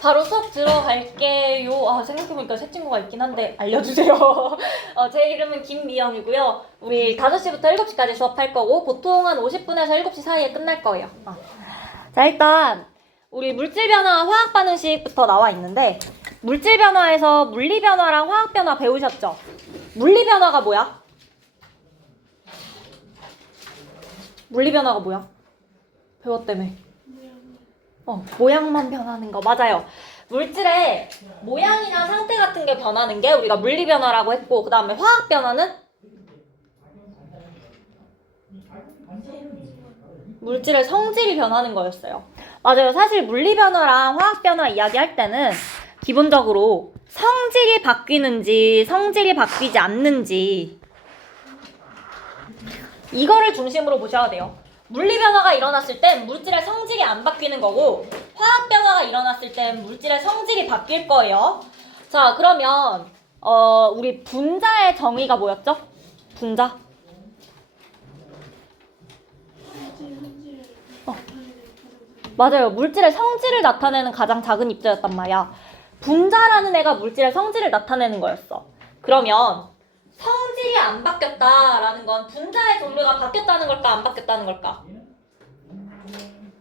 바로 수업 들어갈게요. 생각해보니까 새 친구가 있긴 한데 알려주세요. 제 이름은 김미영이고요. 우리 5시부터 7시까지 수업할 거고 보통 한 50분에서 7시 사이에 끝날 거예요. 자, 일단 우리 물질 변화, 화학 반응식부터 나와 있는데 물질 변화에서 물리 변화랑 화학 변화 배우셨죠? 물리 변화가 뭐야? 물리 변화가 뭐야? 배웠다며. 모양만 변하는 거 맞아요. 물질의 모양이나 상태 같은 게 변하는 게 우리가 물리 변화라고 했고, 그 다음에 화학 변화는 물질의 성질이 변하는 거였어요. 맞아요. 사실 물리 변화랑 화학 변화 이야기할 때는 기본적으로 성질이 바뀌는지 성질이 바뀌지 않는지 이거를 중심으로 보셔야 돼요. 물리 변화가 일어났을 땐 물질의 성질이 안 바뀌는 거고 화학 변화가 일어났을 땐 물질의 성질이 바뀔 거예요. 자, 그러면 우리 분자의 정의가 뭐였죠? 분자? 맞아요. 물질의 성질을 나타내는 가장 작은 입자였단 말이야. 분자라는 애가 물질의 성질을 나타내는 거였어. 그러면 성질이 안 바뀌었다라는 건 분자의 종류가 바뀌었다는 걸까? 안 바뀌었다는 걸까?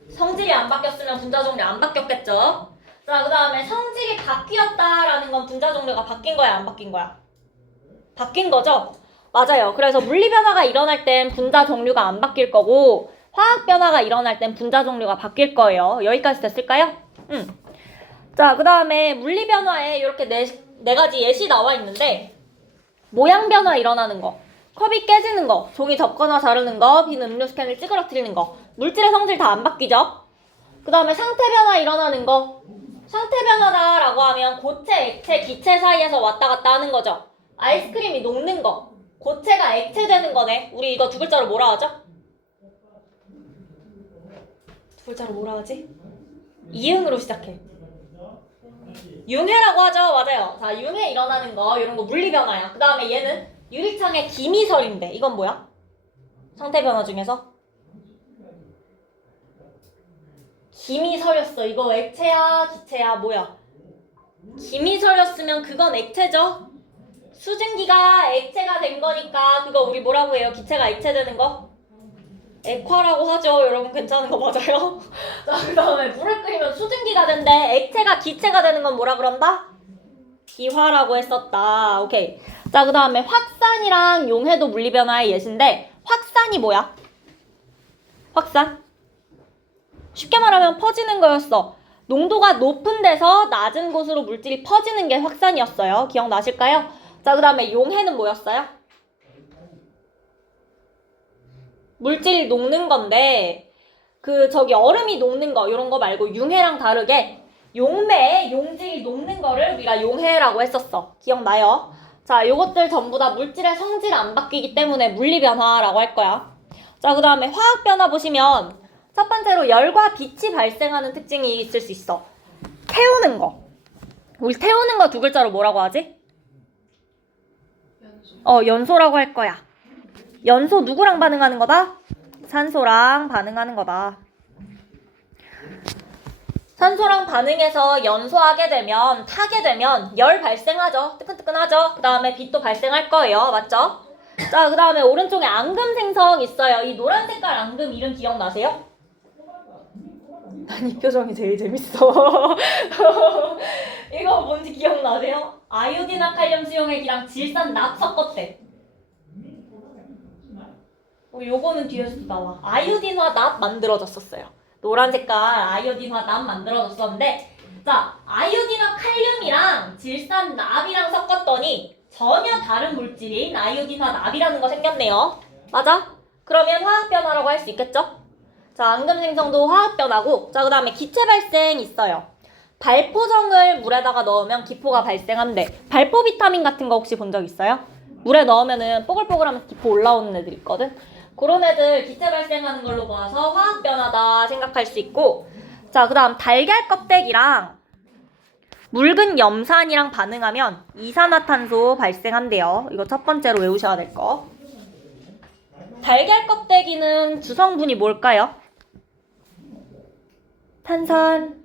성질이 안 바뀌었으면 분자 종류 안 바뀌었겠죠? 자, 그 다음에 성질이 바뀌었다라는 건 분자 종류가 바뀐 거야? 안 바뀐 거야? 바뀐 거죠? 맞아요. 그래서 물리 변화가 일어날 땐 분자 종류가 안 바뀔 거고 화학 변화가 일어날 땐 분자 종류가 바뀔 거예요. 여기까지 됐을까요? 자, 그 다음에 물리 변화에 이렇게 네 가지 예시 나와 있는데 모양 변화 일어나는 거, 컵이 깨지는 거, 종이 접거나 자르는 거, 빈 음료수 캔을 찌그러뜨리는 거, 물질의 성질 다 안 바뀌죠? 그 다음에 상태 변화 일어나는 거, 상태 변화다라고 하면 고체, 액체, 기체 사이에서 왔다 갔다 하는 거죠. 아이스크림이 녹는 거, 고체가 액체 되는 거네. 우리 이거 두 글자로 뭐라 하죠? 두 글자로 뭐라 하지? 이응으로 시작해. 융해라고 하죠. 맞아요. 자, 융해 일어나는 거 이런 거 물리 변화야. 그 다음에 얘는 유리창의 기미설인데 이건 뭐야? 상태 변화 중에서 기미설이었어. 이거 액체야 기체야 뭐야? 기미설이었으면 그건 액체죠. 수증기가 액체가 된 거니까 그거 우리 뭐라고 해요? 기체가 액체 되는 거? 액화라고 하죠. 여러분 괜찮은 거 맞아요? 자, 그 다음에 물을 끓이면 수증기가 된대. 액체가 기체가 되는 건 뭐라 그런다? 기화라고 했었다. 오케이. 자, 그 다음에 확산이랑 용해도 물리변화의 예시인데 확산이 뭐야? 확산? 쉽게 말하면 퍼지는 거였어. 농도가 높은 데서 낮은 곳으로 물질이 퍼지는 게 확산이었어요. 기억나실까요? 자, 그 다음에 용해는 뭐였어요? 물질이 녹는 건데 얼음이 녹는 거 이런 거 말고 융해랑 다르게 용매에 용질이 녹는 거를 우리가 용해라고 했었어. 기억나요? 자, 요것들 전부 다 물질의 성질이 안 바뀌기 때문에 물리변화라고 할 거야. 자, 그 다음에 화학변화 보시면 첫 번째로 열과 빛이 발생하는 특징이 있을 수 있어. 태우는 거. 우리 태우는 거 두 글자로 뭐라고 하지? 연소라고 할 거야. 연소 누구랑 반응하는 거다? 산소랑 반응하는 거다. 산소랑 반응해서 연소하게 되면 타게 되면 열 발생하죠. 뜨끈뜨끈하죠. 그 다음에 빛도 발생할 거예요. 맞죠? 자, 그 다음에 오른쪽에 앙금 생성 있어요. 이 노란 색깔 앙금 이름 기억나세요? 난 이 표정이 제일 재밌어. 이거 뭔지 기억나세요? 아이오딘화 칼륨 수용액이랑 질산 납 섞었대. 요거는 뒤에서도 나와. 아이오딘화 납 만들어졌었어요. 노란 색깔 아이오딘화 납 만들어졌었는데 자, 아이오딘화 칼륨이랑 질산 납이랑 섞었더니 전혀 다른 물질인 아이오딘화 납이라는 거 생겼네요. 맞아? 그러면 화학변화라고 할 수 있겠죠? 자, 앙금 생성도 화학변화고 자, 그 다음에 기체 발생 있어요. 발포정을 물에다가 넣으면 기포가 발생한대. 발포 비타민 같은 거 혹시 본 적 있어요? 물에 넣으면은 뽀글뽀글하면서 기포 올라오는 애들 있거든? 그런 애들 기체 발생하는 걸로 봐서 화학변화다 생각할 수 있고 자, 그 다음 달걀 껍데기랑 묽은 염산이랑 반응하면 이산화탄소 발생한대요. 이거 첫 번째로 외우셔야 될 거. 달걀 껍데기는 주성분이 뭘까요? 탄산,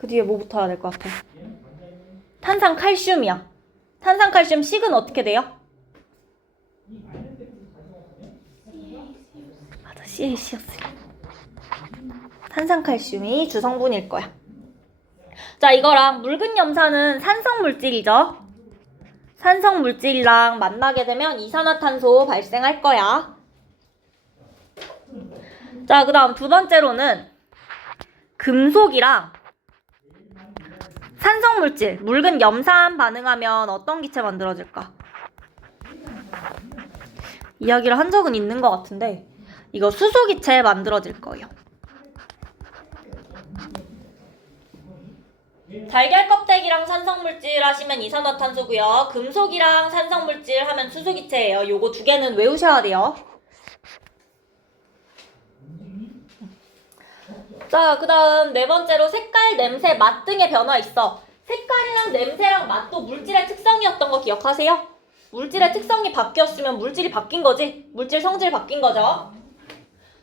그 뒤에 뭐 붙어야 될 것 같아? 탄산칼슘이야. 탄산칼슘 식은 어떻게 돼요? 맞아, CaC였어요. 탄산칼슘이 주성분일 거야. 자, 이거랑 묽은 염산은 산성물질이죠. 산성물질이랑 만나게 되면 이산화탄소 발생할 거야. 자, 그 다음 두 번째로는 금속이랑 산성물질, 묽은 염산 반응하면 어떤 기체 만들어질까? 이야기를 한 적은 있는 것 같은데 이거 수소기체 만들어질 거예요. 달걀 껍데기랑 산성물질 하시면 이산화탄소고요. 금속이랑 산성물질 하면 수소기체예요. 요거 두 개는 외우셔야 돼요. 자, 그 다음 네 번째로 색깔, 냄새, 맛 등의 변화 있어. 색깔이랑 냄새랑 맛도 물질의 특성이었던 거 기억하세요? 물질의 특성이 바뀌었으면 물질이 바뀐 거지. 물질 성질이 바뀐 거죠.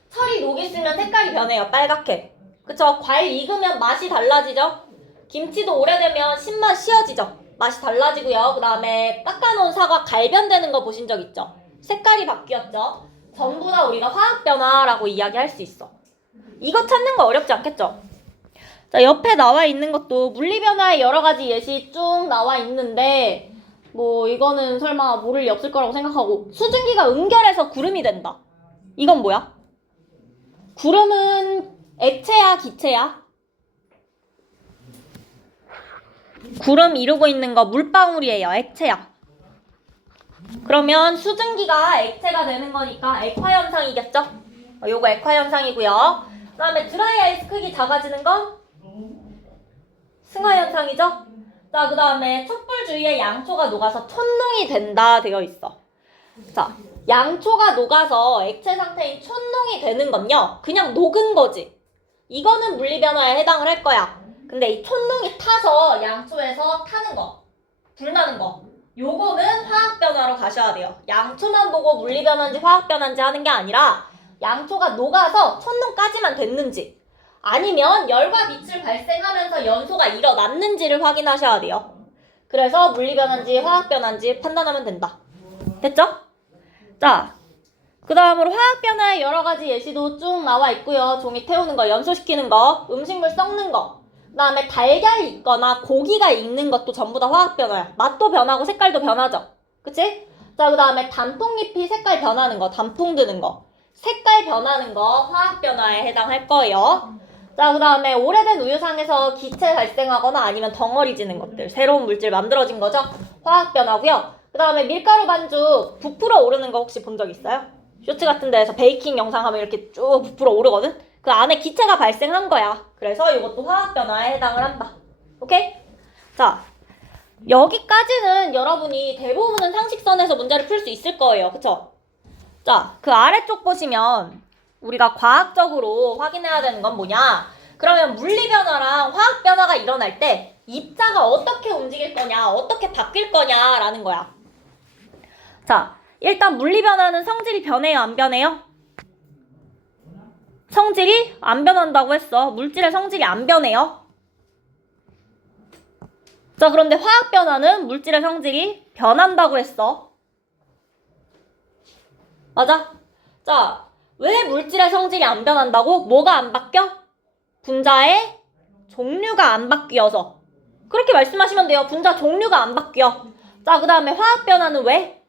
철이 녹이 쓰면 색깔이 변해요. 빨갛게. 그쵸? 과일 익으면 맛이 달라지죠? 김치도 오래되면 신맛 쉬어지죠? 맛이 달라지고요. 그 다음에 깎아놓은 사과 갈변되는 거 보신 적 있죠? 색깔이 바뀌었죠? 전부 다 우리가 화학 변화라고 이야기할 수 있어. 이거 찾는 거 어렵지 않겠죠? 자, 옆에 나와 있는 것도 물리 변화의 여러 가지 예시 쭉 나와 있는데 뭐 이거는 설마 모를 리 없을 거라고 생각하고 수증기가 응결해서 구름이 된다. 이건 뭐야? 구름은 액체야, 기체야? 구름 이루고 있는 거 물방울이에요. 액체야. 그러면 수증기가 액체가 되는 거니까 액화현상이겠죠? 요거 액화현상이고요. 그 다음에 드라이 아이스 크기 작아지는 건 승화현상이죠? 자, 그 다음에 촛불 주위에 양초가 녹아서 촛농이 된다 되어 있어. 자, 양초가 녹아서 액체 상태인 촛농이 되는 건요. 그냥 녹은 거지. 이거는 물리변화에 해당을 할 거야. 근데 이 촛농이 타서 양초에서 타는 거, 불나는 거, 요거는 화학변화로 가셔야 돼요. 양초만 보고 물리변화인지 화학변화인지 하는 게 아니라 양초가 녹아서 촛농까지만 됐는지 아니면 열과 빛을 발생하면서 연소가 일어났는지를 확인하셔야 돼요. 그래서 물리변화인지 화학변화인지 판단하면 된다. 됐죠? 자, 그 다음으로 화학변화의 여러 가지 예시도 쭉 나와 있고요. 종이 태우는 거, 연소시키는 거, 음식물 썩는 거, 그 다음에 달걀이 익거나 고기가 익는 것도 전부 다 화학변화야. 맛도 변하고 색깔도 변하죠. 그치? 자, 그 다음에 단풍잎이 색깔 변하는 거, 단풍 드는 거, 색깔 변하는 거 화학변화에 해당할 거예요. 자, 그 다음에 오래된 우유상에서 기체 발생하거나 아니면 덩어리 지는 것들, 새로운 물질 만들어진 거죠. 화학변화고요. 그 다음에 밀가루 반죽 부풀어 오르는 거 혹시 본 적 있어요? 쇼츠 같은 데에서 베이킹 영상 하면 이렇게 쭉 부풀어 오르거든? 그 안에 기체가 발생한 거야. 그래서 이것도 화학변화에 해당을 한다. 오케이? 자, 여기까지는 여러분이 대부분은 상식선에서 문제를 풀 수 있을 거예요. 그쵸? 자, 그 아래쪽 보시면 우리가 과학적으로 확인해야 되는 건 뭐냐? 그러면 물리변화랑 화학변화가 일어날 때 입자가 어떻게 움직일 거냐, 어떻게 바뀔 거냐라는 거야. 자, 일단 물리변화는 성질이 변해요, 안 변해요? 성질이 안 변한다고 했어. 물질의 성질이 안 변해요. 자, 그런데 화학변화는 물질의 성질이 변한다고 했어. 맞아? 자, 왜 물질의 성질이 안 변한다고? 뭐가 안 바뀌어? 분자의 종류가 안 바뀌어서. 그렇게 말씀하시면 돼요. 분자 종류가 안 바뀌어. 자, 그 다음에 화학변화는 왜?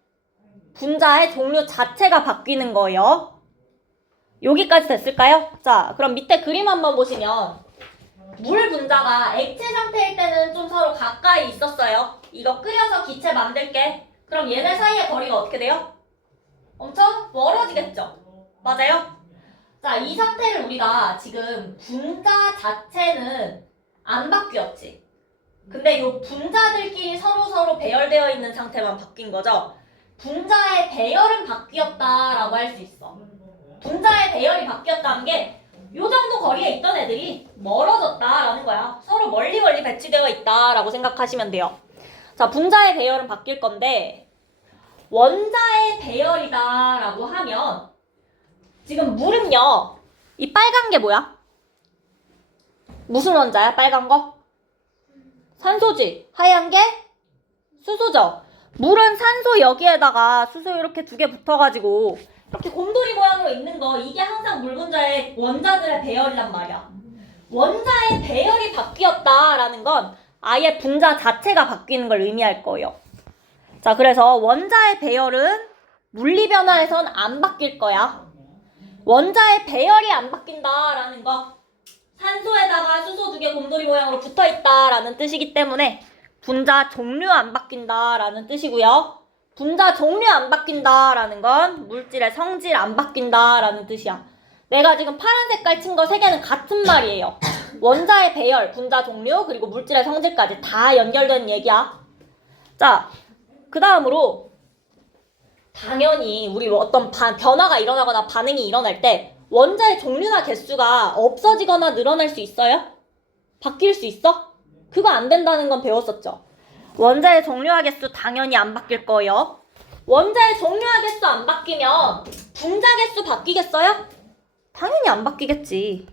분자의 종류 자체가 바뀌는 거예요. 여기까지 됐을까요? 자, 그럼 밑에 그림 한번 보시면 물 분자가 액체 상태일 때는 좀 서로 가까이 있었어요. 이거 끓여서 기체 만들게. 그럼 얘네 사이의 거리가 어떻게 돼요? 엄청 멀어지겠죠? 맞아요? 자, 이 상태를 우리가 지금 분자 자체는 안 바뀌었지. 근데 이 분자들끼리 서로 배열되어 있는 상태만 바뀐 거죠. 분자의 배열은 바뀌었다라고 할 수 있어. 분자의 배열이 바뀌었다는 게 이 정도 거리에 있던 애들이 멀어졌다라는 거야. 서로 멀리 배치되어 있다라고 생각하시면 돼요. 자, 분자의 배열은 바뀔 건데 원자의 배열이다라고 하면 지금 물은요, 이 빨간 게 뭐야? 무슨 원자야? 빨간 거? 산소지. 하얀 게 수소죠. 물은 산소 여기에다가 수소 이렇게 두 개 붙어가지고 이렇게 곰돌이 모양으로 있는 거, 이게 항상 물 분자의 원자들의 배열이란 말이야. 원자의 배열이 바뀌었다라는 건 아예 분자 자체가 바뀌는 걸 의미할 거예요. 자, 그래서 원자의 배열은 물리 변화에선 안 바뀔 거야. 원자의 배열이 안 바뀐다라는 거, 산소에다가 수소 두 개 곰돌이 모양으로 붙어있다라는 뜻이기 때문에 분자 종류 안 바뀐다라는 뜻이고요. 분자 종류 안 바뀐다라는 건 물질의 성질 안 바뀐다라는 뜻이야. 내가 지금 파란 색깔 친 거 세 개는 같은 말이에요. 원자의 배열, 분자 종류, 그리고 물질의 성질까지 다 연결된 얘기야. 자, 그 다음으로 당연히 우리 어떤 변화가 일어나거나 반응이 일어날 때 원자의 종류나 개수가 없어지거나 늘어날 수 있어요? 바뀔 수 있어? 그거 안 된다는 건 배웠었죠. 원자의 종류와 개수 당연히 안 바뀔 거예요. 원자의 종류와 개수 안 바뀌면 분자 개수 바뀌겠어요? 당연히 안 바뀌겠지.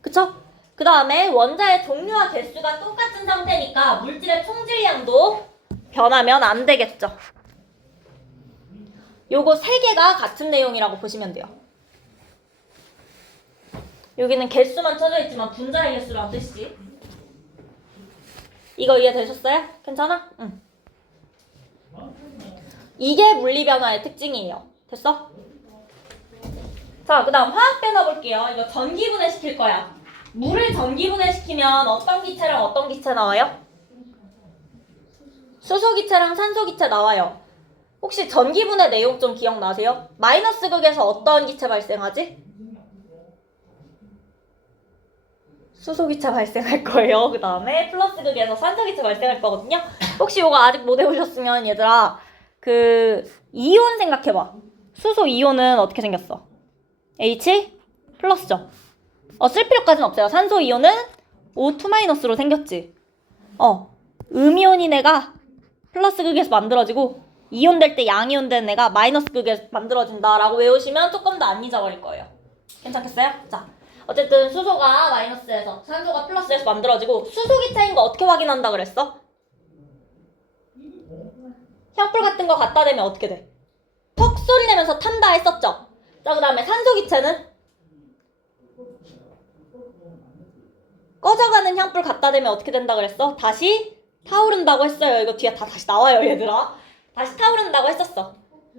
그쵸? 그 다음에 원자의 종류와 개수가 똑같은 상태니까 물질의 총질량도 변하면 안 되겠죠. 요거 세 개가 같은 내용이라고 보시면 돼요. 여기는 개수만 쳐져 있지만 분자의 개수라는 뜻이지. 이거 이해되셨어요? 괜찮아? 응. 이게 물리변화의 특징이에요. 됐어? 자, 그 다음 화학 변화 볼게요. 이거 전기분해 시킬 거야. 물을 전기분해 시키면 어떤 기체랑 어떤 기체 나와요? 수소기체랑 산소기체 나와요. 혹시 전기분해 내용 좀 기억나세요? 마이너스 극에서 어떤 기체 발생하지? 수소기체 발생할 거예요. 그 다음에 플러스 극에서 산소기체 발생할 거거든요. 혹시 이거 아직 못 해보셨으면 얘들아, 이온 생각해봐. 수소 이온은 어떻게 생겼어? H 플러스죠. 쓸 필요까지는 없어요. 산소 이온은 O2-로 생겼지. 음이온인 애가 플러스 극에서 만들어지고 이온 될 때 양이온 된 애가 마이너스 극에서 만들어진다라고 외우시면 조금 더 안 잊어버릴 거예요. 괜찮겠어요? 자, 어쨌든 수소가 마이너스에서 산소가 플러스에서 만들어지고, 수소기체인 거 어떻게 확인한다 그랬어? 형풀 같은 거 갖다 대면 어떻게 돼? 턱 소리 내면서 탄다 했었죠? 자, 그 다음에 산소기체는 꺼져가는 향불 갖다 대면 어떻게 된다 그랬어? 다시 타오른다고 했어요. 이거 뒤에 다시 나와요, 얘들아. 다시 타오른다고 했었어.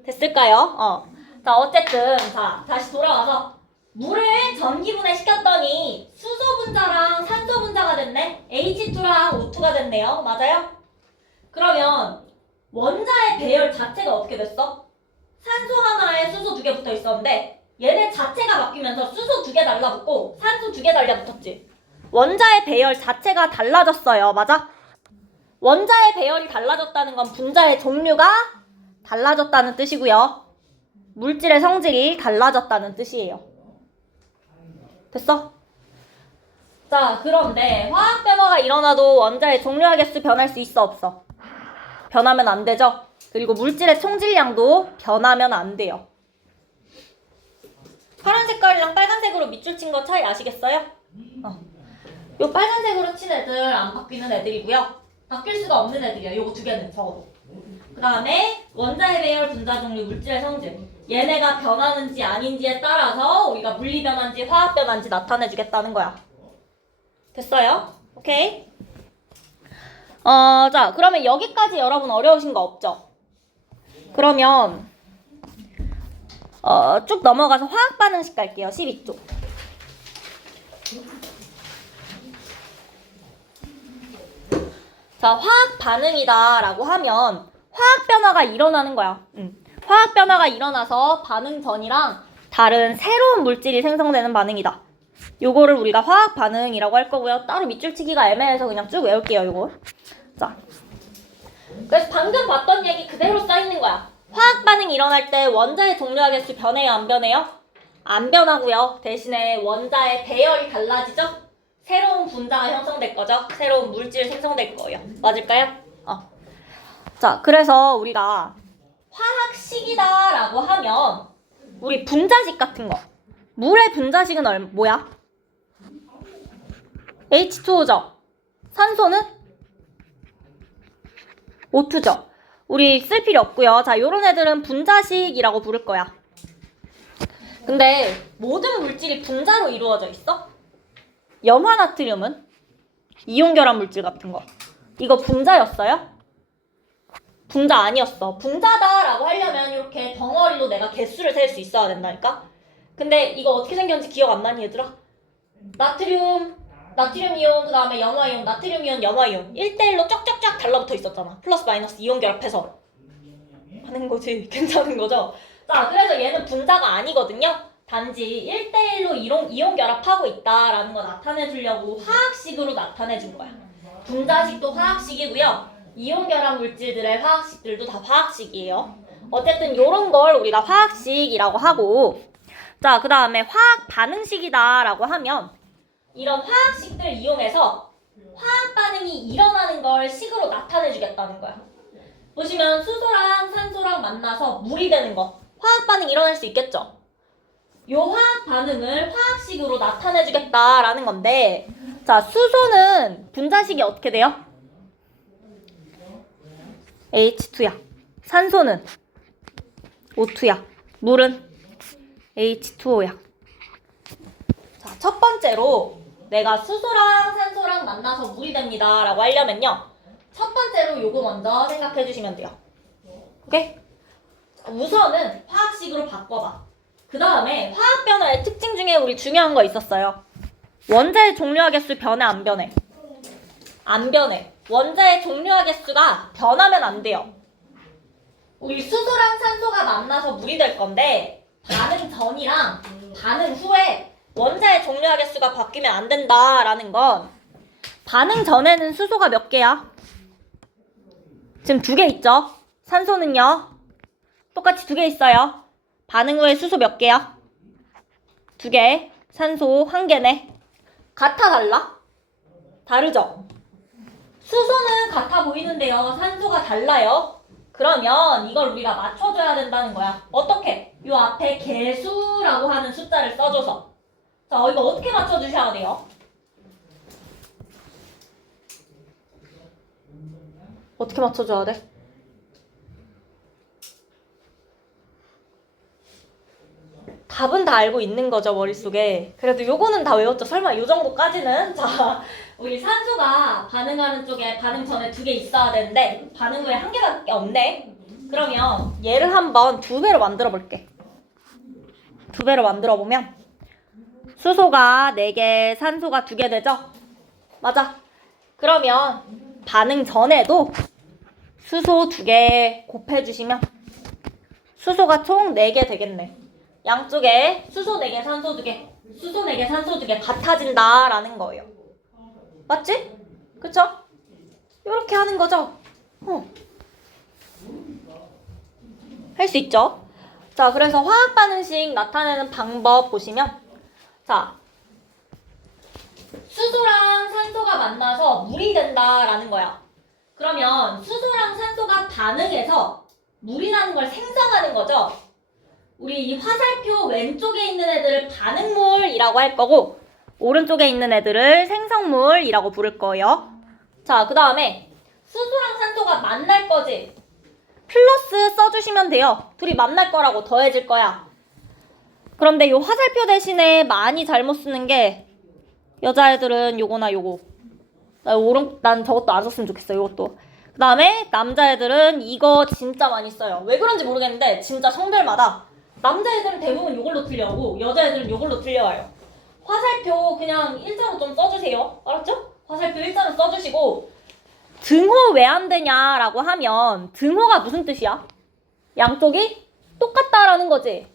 됐을까요? 자, 어쨌든 다시 돌아와서 물을 전기분해 시켰더니 수소 분자랑 산소 분자가 됐네. H2랑 O2가 됐네요. 맞아요? 그러면 원자의 배열 자체가 어떻게 됐어? 산소 하나에 수소 두 개 붙어 있었는데 얘네 자체가 바뀌면서 수소 두 개 달라붙고 산소 두 개 달라붙었지. 원자의 배열 자체가 달라졌어요. 맞아? 원자의 배열이 달라졌다는 건 분자의 종류가 달라졌다는 뜻이고요. 물질의 성질이 달라졌다는 뜻이에요. 됐어? 자, 그런데 화학 변화가 일어나도 원자의 종류와 개수 변할 수 있어, 없어? 변하면 안 되죠? 그리고 물질의 총질량도 변하면 안 돼요. 파란 색깔이랑 빨간색으로 밑줄 친 거 차이 아시겠어요? 요 빨간색으로 친 애들 안 바뀌는 애들이고요. 바뀔 수가 없는 애들이야. 요거 두 개는 적어도. 그 다음에 원자의 배열, 분자 종류, 물질의 성질. 얘네가 변하는지 아닌지에 따라서 우리가 물리 변화인지 화학 변화인지 나타내주겠다는 거야. 됐어요? 오케이? 자, 그러면 여기까지 여러분 어려우신 거 없죠? 그러면 쭉 넘어가서 화학 반응식 갈게요. 12쪽. 자, 화학 반응이다 라고 하면 화학 변화가 일어나는 거야. 화학 변화가 일어나서 반응 전이랑 다른 새로운 물질이 생성되는 반응이다. 요거를 우리가 화학 반응이라고 할 거고요. 따로 밑줄 치기가 애매해서 그냥 쭉 외울게요, 요거. 자, 그래서 방금 봤던 얘기 그대로 써있는 거야. 화학 반응이 일어날 때 원자의 종류와 개수 변해요, 안 변해요? 안 변하고요. 대신에 원자의 배열이 달라지죠? 새로운 분자가 형성될 거죠? 새로운 물질 생성될 거예요. 맞을까요? 자, 그래서 우리가 화학식이다 라고 하면 우리 분자식 같은 거, 물의 분자식은 뭐야? H2O죠? 산소는 O2죠. 우리 쓸 필요 없고요. 자, 요런 애들은 분자식이라고 부를 거야. 근데 모든 물질이 분자로 이루어져 있어? 염화나트륨은? 이온결합 물질 같은 거. 이거 분자였어요? 분자 아니었어. 분자다라고 하려면 이렇게 덩어리로 내가 개수를 셀 수 있어야 된다니까? 근데 이거 어떻게 생겼는지 기억 안 나니 얘들아? 나트륨 이온, 그 다음에 염화이온, 나트륨 이온, 염화이온 1대1로 쫙쫙쫙 달라붙어 있었잖아. 플러스 마이너스 이온 결합해서 하는 거지. 괜찮은 거죠? 자, 그래서 얘는 분자가 아니거든요. 단지 1대1로 이온 결합하고 있다라는 거 나타내 주려고 화학식으로 나타내 준 거야. 분자식도 화학식이고요. 이온 결합 물질들의 화학식들도 다 화학식이에요. 어쨌든 요런 걸 우리가 화학식이라고 하고, 자, 그 다음에 화학 반응식이다라고 하면 이런 화학식들 이용해서 화학 반응이 일어나는 걸 식으로 나타내 주겠다는 거야. 보시면 수소랑 산소랑 만나서 물이 되는 거, 화학 반응 일어날 수 있겠죠? 요 화학 반응을 화학식으로 나타내 주겠다라는 건데, 자, 수소는 분자식이 어떻게 돼요? H2야. 산소는 O2야. 물은 H2O야. 자, 첫 번째로 내가 수소랑 산소랑 만나서 물이 됩니다 라고 하려면요, 첫 번째로 요거 먼저 생각해 주시면 돼요. 오케이? 우선은 화학식으로 바꿔봐. 그 다음에 화학 변화의 특징 중에 우리 중요한 거 있었어요. 원자의 종료화 개수 변해 안 변해? 안 변해. 원자의 종료화 개수가 변하면 안 돼요. 우리 수소랑 산소가 만나서 물이 될 건데 반응 전이랑 반응 후에 원자의 종료화 개수가 바뀌면 안 된다라는 건, 반응 전에는 수소가 몇 개야? 지금 2개 있죠? 산소는요? 똑같이 2개 있어요. 반응 후에 수소 몇 개야? 2개. 산소 1개네. 같아 달라? 다르죠? 수소는 같아 보이는데요, 산소가 달라요. 그러면 이걸 우리가 맞춰줘야 된다는 거야. 어떻게? 요 앞에 개수라고 하는 숫자를 써줘서. 자, 이거 어떻게 맞춰주셔야 돼요? 어떻게 맞춰줘야 돼? 답은 다 알고 있는 거죠, 머릿속에. 그래도 요거는 다 외웠죠. 설마 요 정도까지는? 자, 우리 산소가 반응하는 쪽에 반응 전에 2개 있어야 되는데 반응 후에 1개밖에 없네. 그러면 얘를 한번 2배로 만들어 볼게. 2배로 만들어 보면 수소가 4개, 산소가 2개 되죠? 맞아. 그러면 반응 전에도 수소 2개 곱해주시면 수소가 총 4개 되겠네. 양쪽에 수소 4개, 산소 2개, 수소 4개, 산소 2개 같아진다라는 거예요. 맞지? 그쵸? 이렇게 하는 거죠? 할 수 있죠? 자, 그래서 화학 반응식 나타내는 방법 보시면, 자, 수소랑 산소가 만나서 물이 된다라는 거야. 그러면 수소랑 산소가 반응해서 물이 나는 걸 생성하는 거죠? 우리 이 화살표 왼쪽에 있는 애들을 반응물이라고 할 거고, 오른쪽에 있는 애들을 생성물이라고 부를 거예요. 자, 그 다음에 수소랑 산소가 만날 거지? 플러스 써주시면 돼요. 둘이 만날 거라고 더해질 거야. 그런데 이 화살표 대신에 많이 잘못 쓰는 게, 여자애들은 요거나 요거. 난 저것도 안 썼으면 좋겠어, 요것도. 그 다음에 남자애들은 이거 진짜 많이 써요. 왜 그런지 모르겠는데 진짜 성별마다 남자애들은 대부분 요걸로 틀려오고 여자애들은 요걸로 틀려와요. 화살표 그냥 일자로 좀 써주세요. 알았죠? 화살표 일자로 써주시고, 등호 왜 안 되냐라고 하면 등호가 무슨 뜻이야? 양쪽이 똑같다라는 거지.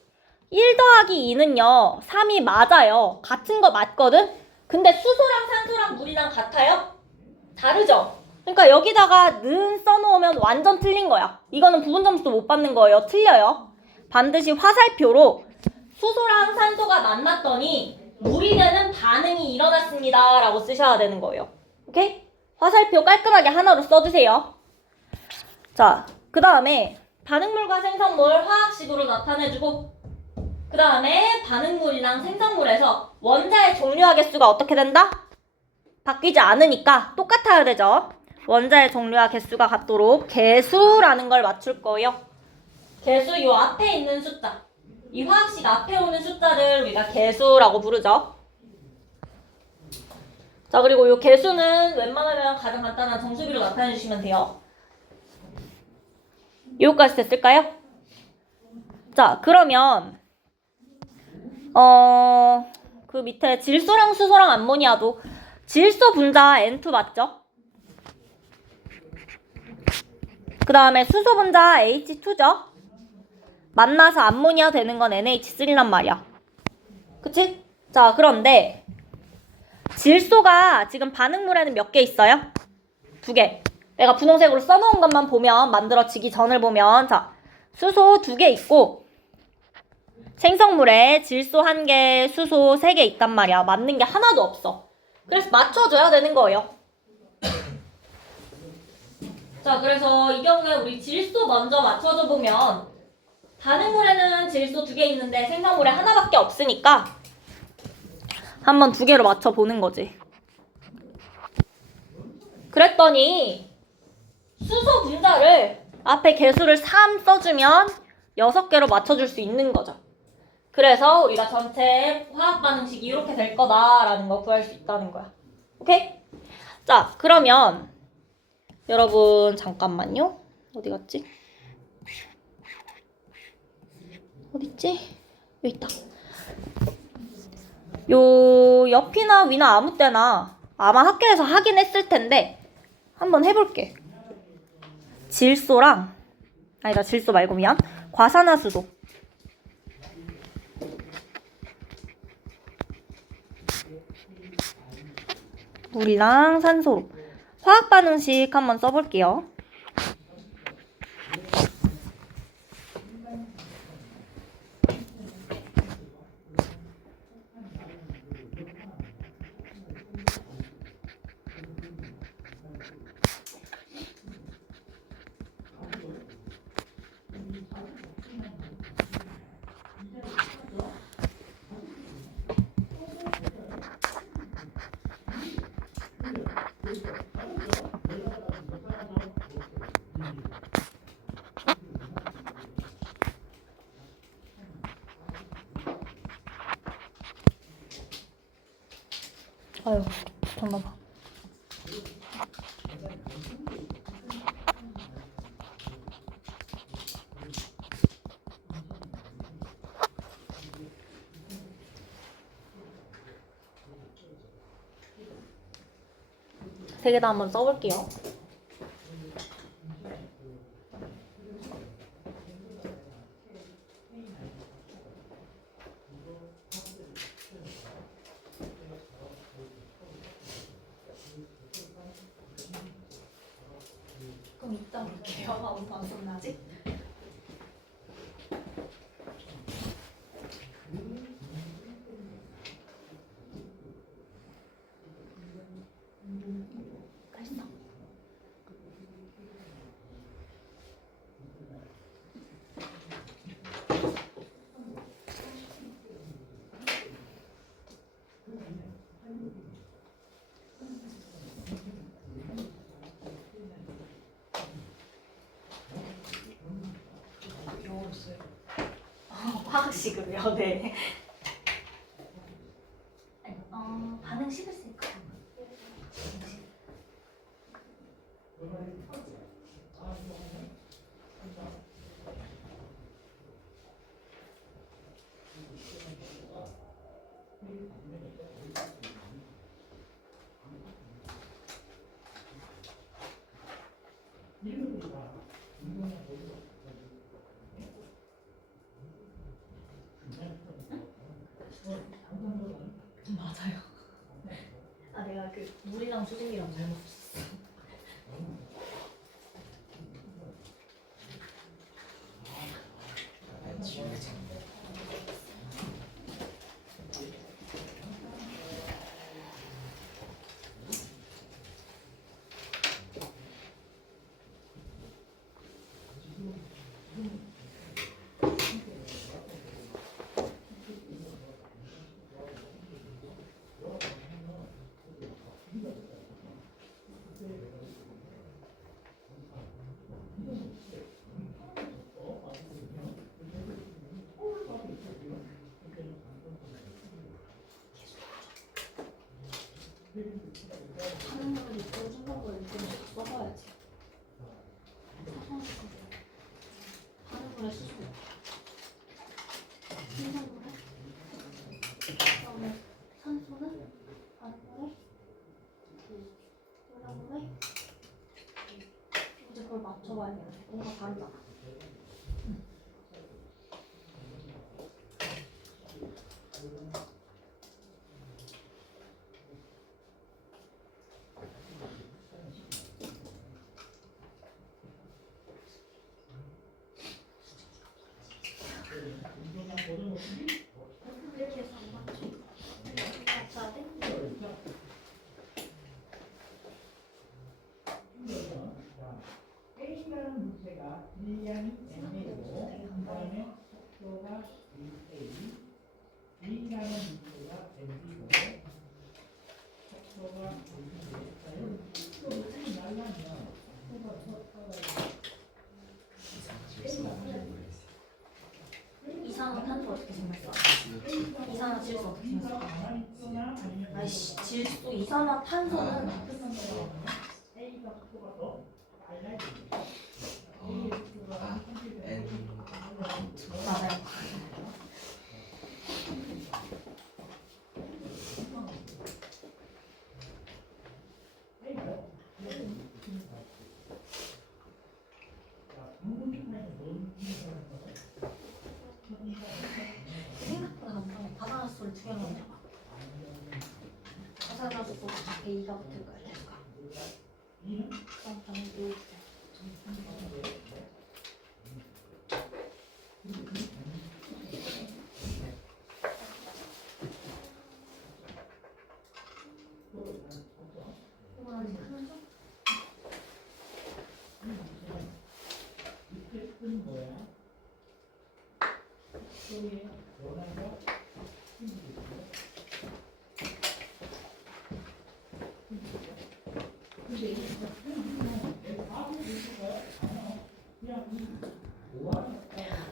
1 더하기 2는요 3이 맞아요. 같은 거 맞거든? 근데 수소랑 산소랑 물이랑 같아요? 다르죠? 그러니까 여기다가 는 써놓으면 완전 틀린 거야. 이거는 부분 점수도 못 받는 거예요. 틀려요. 반드시 화살표로 수소랑 산소가 만났더니 물이 되는 반응이 일어났습니다 라고 쓰셔야 되는 거예요. 오케이? 화살표 깔끔하게 하나로 써주세요. 자, 그 다음에 반응물과 생성물 화학식으로 나타내주고, 그 다음에 반응물이랑 생성물에서 원자의 종료화 개수가 어떻게 된다? 바뀌지 않으니까 똑같아야 되죠. 원자의 종류와 개수가 같도록 개수라는 걸 맞출 거예요. 개수 요 앞에 있는 숫자. 이 화학식 앞에 오는 숫자를 우리가 개수라고 부르죠. 자, 그리고 요 개수는 웬만하면 가장 간단한 정수비로 나타내 주시면 돼요. 요거까지 됐을까요? 자, 그러면 그 밑에 질소랑 수소랑 암모니아도 질소 분자 N2 맞죠? 그 다음에 수소 분자 H2죠? 만나서 암모니아 되는 건 NH3란 말이야. 그치? 자, 그런데 질소가 지금 반응물에는 몇 개 있어요? 2개. 내가 분홍색으로 써놓은 것만 보면, 만들어지기 전을 보면, 자, 수소 2개 있고 생성물에 질소 1개, 수소 3개 있단 말이야. 맞는 게 하나도 없어. 그래서 맞춰줘야 되는 거예요. 자, 그래서 이 경우에 우리 질소 먼저 맞춰줘 보면 반응물에는 질소 2개 있는데 생성물에 하나밖에 없으니까 한번 2개로 맞춰보는 거지. 그랬더니 수소 분자를 앞에 개수를 3 써주면 6개로 맞춰줄 수 있는 거죠. 그래서 우리가 전체 화학 반응식이 이렇게 될 거다라는 거 구할 수 있다는 거야. 오케이? 자, 그러면 여러분 잠깐만요. 어디 갔지? 어딨지? 여기 있다. 요 옆이나 위나 아무 때나 아마 학교에서 하긴 했을 텐데 한번 해볼게. 질소랑 아니다, 질소 말고 미안. 과산화수소. 물이랑 산소로 화학 반응식 한번 써볼게요. 아유, 잠깐만. 세 개 다 한번 써볼게요. 그럼 이따 볼게요. 아무도 안 썼나 아직? 화학식으로요, 네. 반응식을 쓸까요? 맞아요. 아, 내가 그 물이랑 수증기랑 잘못 썼어. 이제 그걸 맞춰봐야 돼. 뭔가 다르잖아. 이렇게 해서 안 맞춰. 맞춰야 돼? A라는 물체가 질량이 M이고 그다음에 속도가 VA, B라는 물체가 M이고 속도가 V인데 자 여기 속도가 날라면 속도가 더 이산화탄소 어떻게 생겼어? 이산화질소 어떻게 생겼어? 아이씨, 질소 이산화탄소는 A가 속도가 더 빨라야 됩니다. 맞아요. 생각보다 간단해. 바나나수를 두 개만 잡아. 바나나수 앞에 2가 붙을 거야. 계속 가. 그다음 다음에 요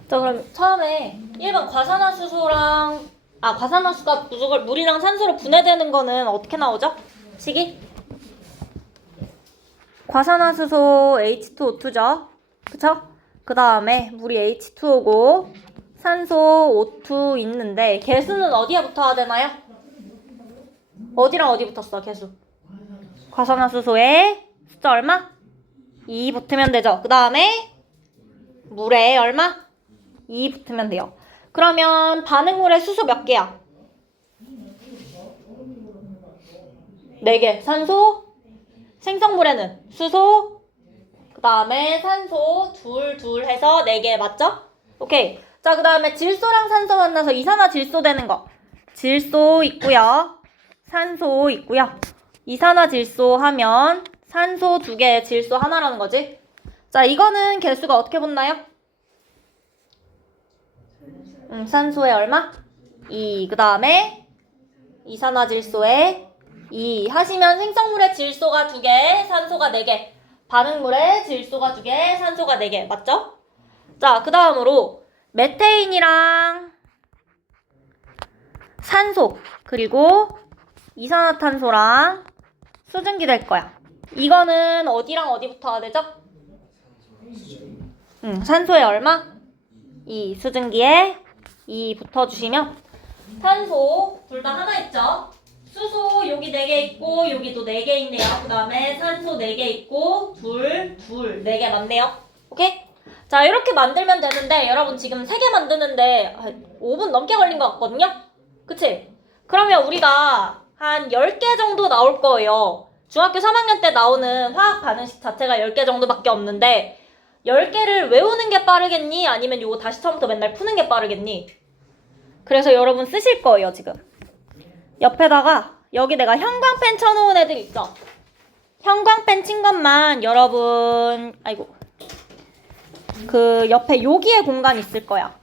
자, 그럼 처음에 1번 과산화수소랑 과산화수가 물이랑 산소로 분해되는 거는 어떻게 나오죠? 식이? 과산화수소 H2O2죠. 그쵸? 그 다음에 물이 H2O고 산소 O2 있는데 개수는 어디에 붙어야 되나요? 어디랑 어디 붙었어, 개수? 과산화수소에 숫자 얼마? 2 붙으면 되죠. 그 다음에 물에 얼마? 2 붙으면 돼요. 그러면 반응물의 수소 몇 개야? 4개. 산소? 생성물에는 수소, 그 다음에 산소 둘 해서 4개 맞죠? 오케이. 자, 그 다음에 질소랑 산소 만나서 이산화질소 되는 거. 질소 있고요. 산소 있고요. 이산화질소 하면 산소 2개, 질소 하나라는 거지. 자, 이거는 개수가 어떻게 붙나요? 산소에 얼마? 2. 그 다음에 이산화질소에 2 하시면 생성물의 질소가 2개, 산소가 4개. 반응물의 질소가 2개, 산소가 4개. 맞죠? 자, 그 다음으로 메테인이랑 산소 그리고 이산화탄소랑 수증기 될 거야. 이거는 어디랑 어디 붙어야 되죠? 산소에 얼마? 2. 수증기에 2 붙어주시면 산소 둘 다 하나 있죠? 수소 여기 4개 있고 여기도 4개 있네요. 그 다음에 산소 4개 있고 둘 4개 맞네요. 오케이? 자, 이렇게 만들면 되는데 여러분 지금 3개 만드는데 5분 넘게 걸린 것 같거든요? 그치? 그러면 우리가 한 10개 정도 나올 거예요. 중학교 3학년 때 나오는 화학 반응식 자체가 10개 정도밖에 없는데 10개를 외우는 게 빠르겠니? 아니면 요거 다시 처음부터 맨날 푸는 게 빠르겠니? 그래서 여러분 쓰실 거예요, 지금. 옆에다가 여기 내가 형광펜 쳐놓은 애들 있죠? 형광펜 친 것만 여러분 그 옆에 여기에 공간 있을 거야.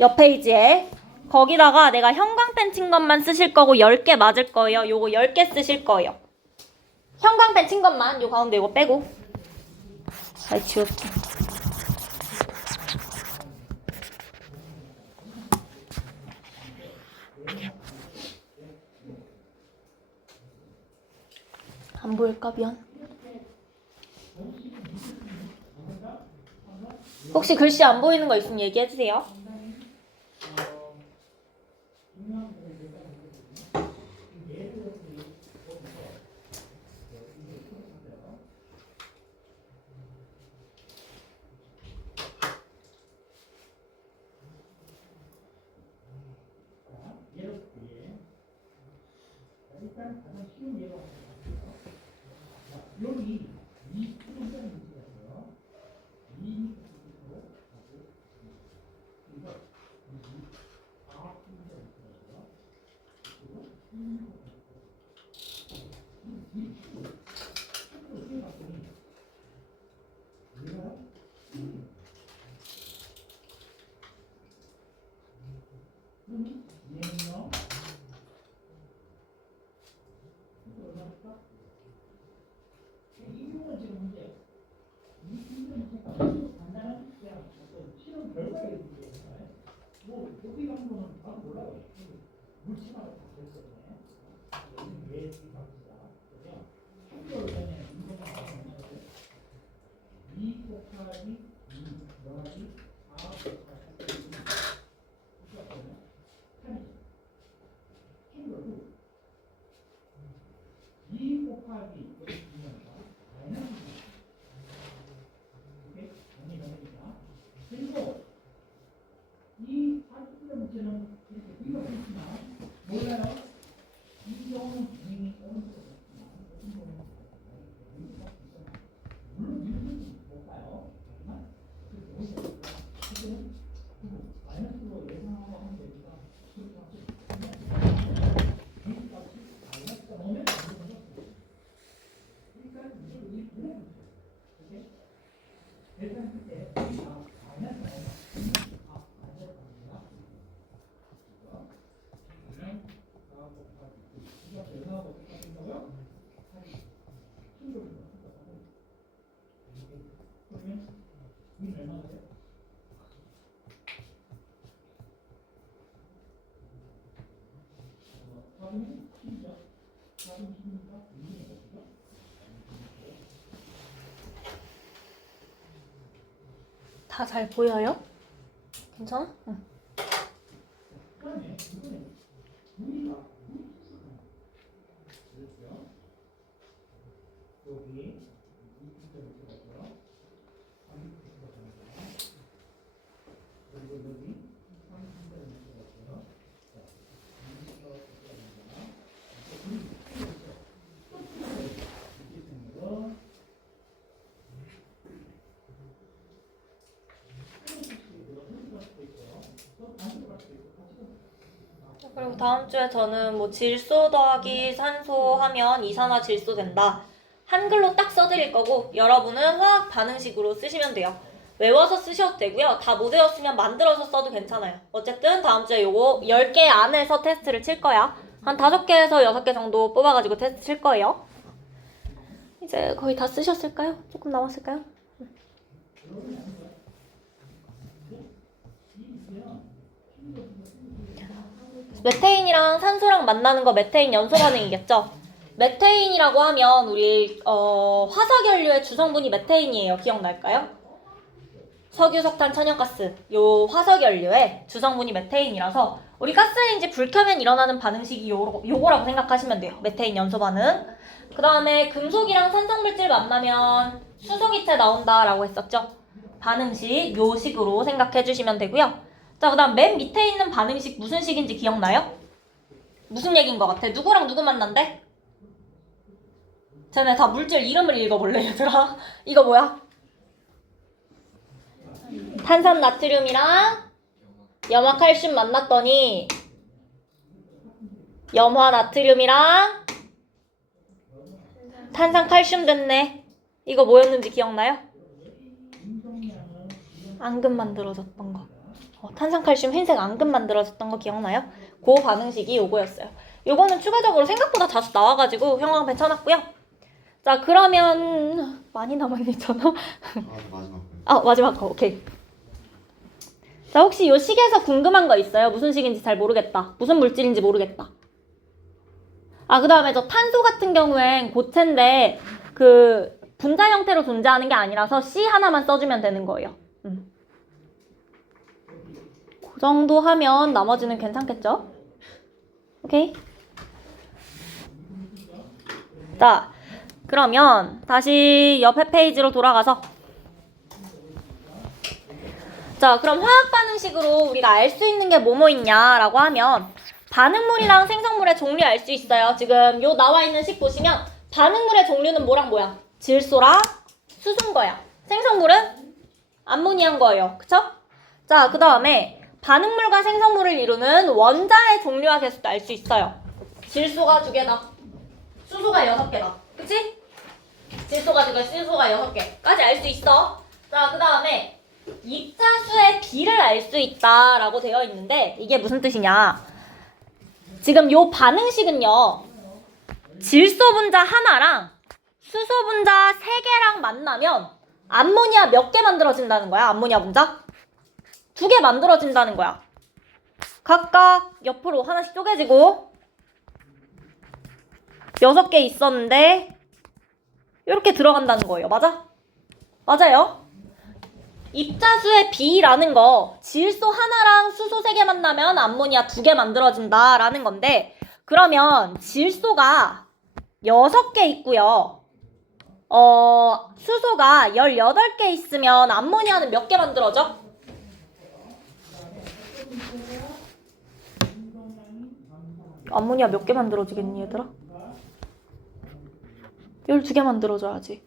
옆 페이지에 거기다가 내가 형광펜 친 것만 쓰실 거고 10개 맞을 거예요. 요거 10개 쓰실 거예요. 형광펜 친 것만 요 가운데 요거 빼고 지웠어. 안 보일까 미안. 혹시 글씨 안 보이는 거 있으면 얘기해 주세요. 그리고 이 사주의 문제는 이렇게 우리가 있지만 몰라요. 이 경우는 분명히 오른쪽으로 물론 이렇게 못 가요. 하지만 지금 마이너스로 예상하고 하면 되니까 마이너스가 나오면 그러니까 이게 계산할 때 마이너스 나오면 다 잘 보여요? 괜찮아? 응. 그리고 다음 주에 저는 뭐 질소 더하기 산소 하면 이산화질소 된다. 한글로 딱 써드릴 거고 여러분은 화학 반응식으로 쓰시면 돼요. 외워서 쓰셔도 되고요. 다 못 외웠으면 만들어서 써도 괜찮아요. 어쨌든 다음 주에 요거 10개 안에서 테스트를 칠 거야. 한 5개에서 6개 정도 뽑아가지고 테스트 칠 거예요. 이제 거의 다 쓰셨을까요? 조금 남았을까요? 메테인이랑 산소랑 만나는 거 메테인 연소 반응이겠죠? 메테인이라고 하면 우리 화석연료의 주성분이 메테인이에요. 기억날까요? 석유, 석탄, 천연가스 요 화석연료의 주성분이 메테인이라서 우리 가스레인지 불 켜면 일어나는 반응식이 요거라고 생각하시면 돼요. 메테인 연소 반응. 그 다음에 금속이랑 산성물질 만나면 수소기체 나온다라고 했었죠? 반응식 요 식으로 생각해 주시면 되고요. 자, 그 다음 맨 밑에 있는 반응식 무슨 식인지 기억나요? 무슨 얘기인 것 같아? 누구랑 누구 만난대? 쟤네 다 물질 이름을 읽어볼래, 얘들아? 이거 뭐야? 탄산 나트륨이랑 염화 칼슘 만났더니 염화 나트륨이랑 탄산 칼슘 됐네. 이거 뭐였는지 기억나요? 앙금 만들어졌던 거. 탄산칼슘 흰색 앙금 만들어졌던 거 기억나요? 그 반응식이 요거였어요. 요거는 추가적으로 생각보다 자주 나와가지고 형광 괜찮았고요. 자, 그러면 많이 남아있잖아. 마지막 거. 오케이. 자, 혹시 요 식에서 궁금한 거 있어요? 무슨 식인지 잘 모르겠다. 무슨 물질인지 모르겠다. 그 다음에 저 탄소 같은 경우엔 고체인데 그 분자 형태로 존재하는 게 아니라서 C 하나만 써주면 되는 거예요. 그 정도 하면 나머지는 괜찮겠죠? 오케이? 자, 그러면 다시 옆에 페이지로 돌아가서 자, 그럼 화학 반응식으로 우리가 알 수 있는 게 뭐뭐 있냐라고 하면 반응물이랑 생성물의 종류 알 수 있어요. 지금 요 나와 있는 식 보시면 반응물의 종류는 뭐랑 뭐야? 질소랑 수소인 거야. 생성물은 암모니아인 거예요. 그쵸? 자, 그 다음에 반응물과 생성물을 이루는 원자의 종류와 개수도 알 수 있어요. 질소가 2개다. 수소가 6개다. 그치? 질소가 2개, 수소가 6개까지 알 수 있어. 자, 그 다음에 입자수의 비를 알 수 있다라고 되어 있는데 이게 무슨 뜻이냐? 지금 요 반응식은요. 질소 분자 하나랑 수소 분자 3개랑 만나면 암모니아 몇 개 만들어진다는 거야? 암모니아 분자? 2개 만들어진다는 거야. 각각 옆으로 하나씩 쪼개지고 6개 있었는데 이렇게 들어간다는 거예요. 맞아? 맞아요? 입자수의 B라는 거 질소 하나랑 수소 3개 만나면 암모니아 2개 만들어진다라는 건데 그러면 질소가 6개 있고요. 수소가 18개 있으면 암모니아는 몇 개 만들어져? 암모니아 몇 개 만들어지겠니 얘들아? 12개 만들어줘야지.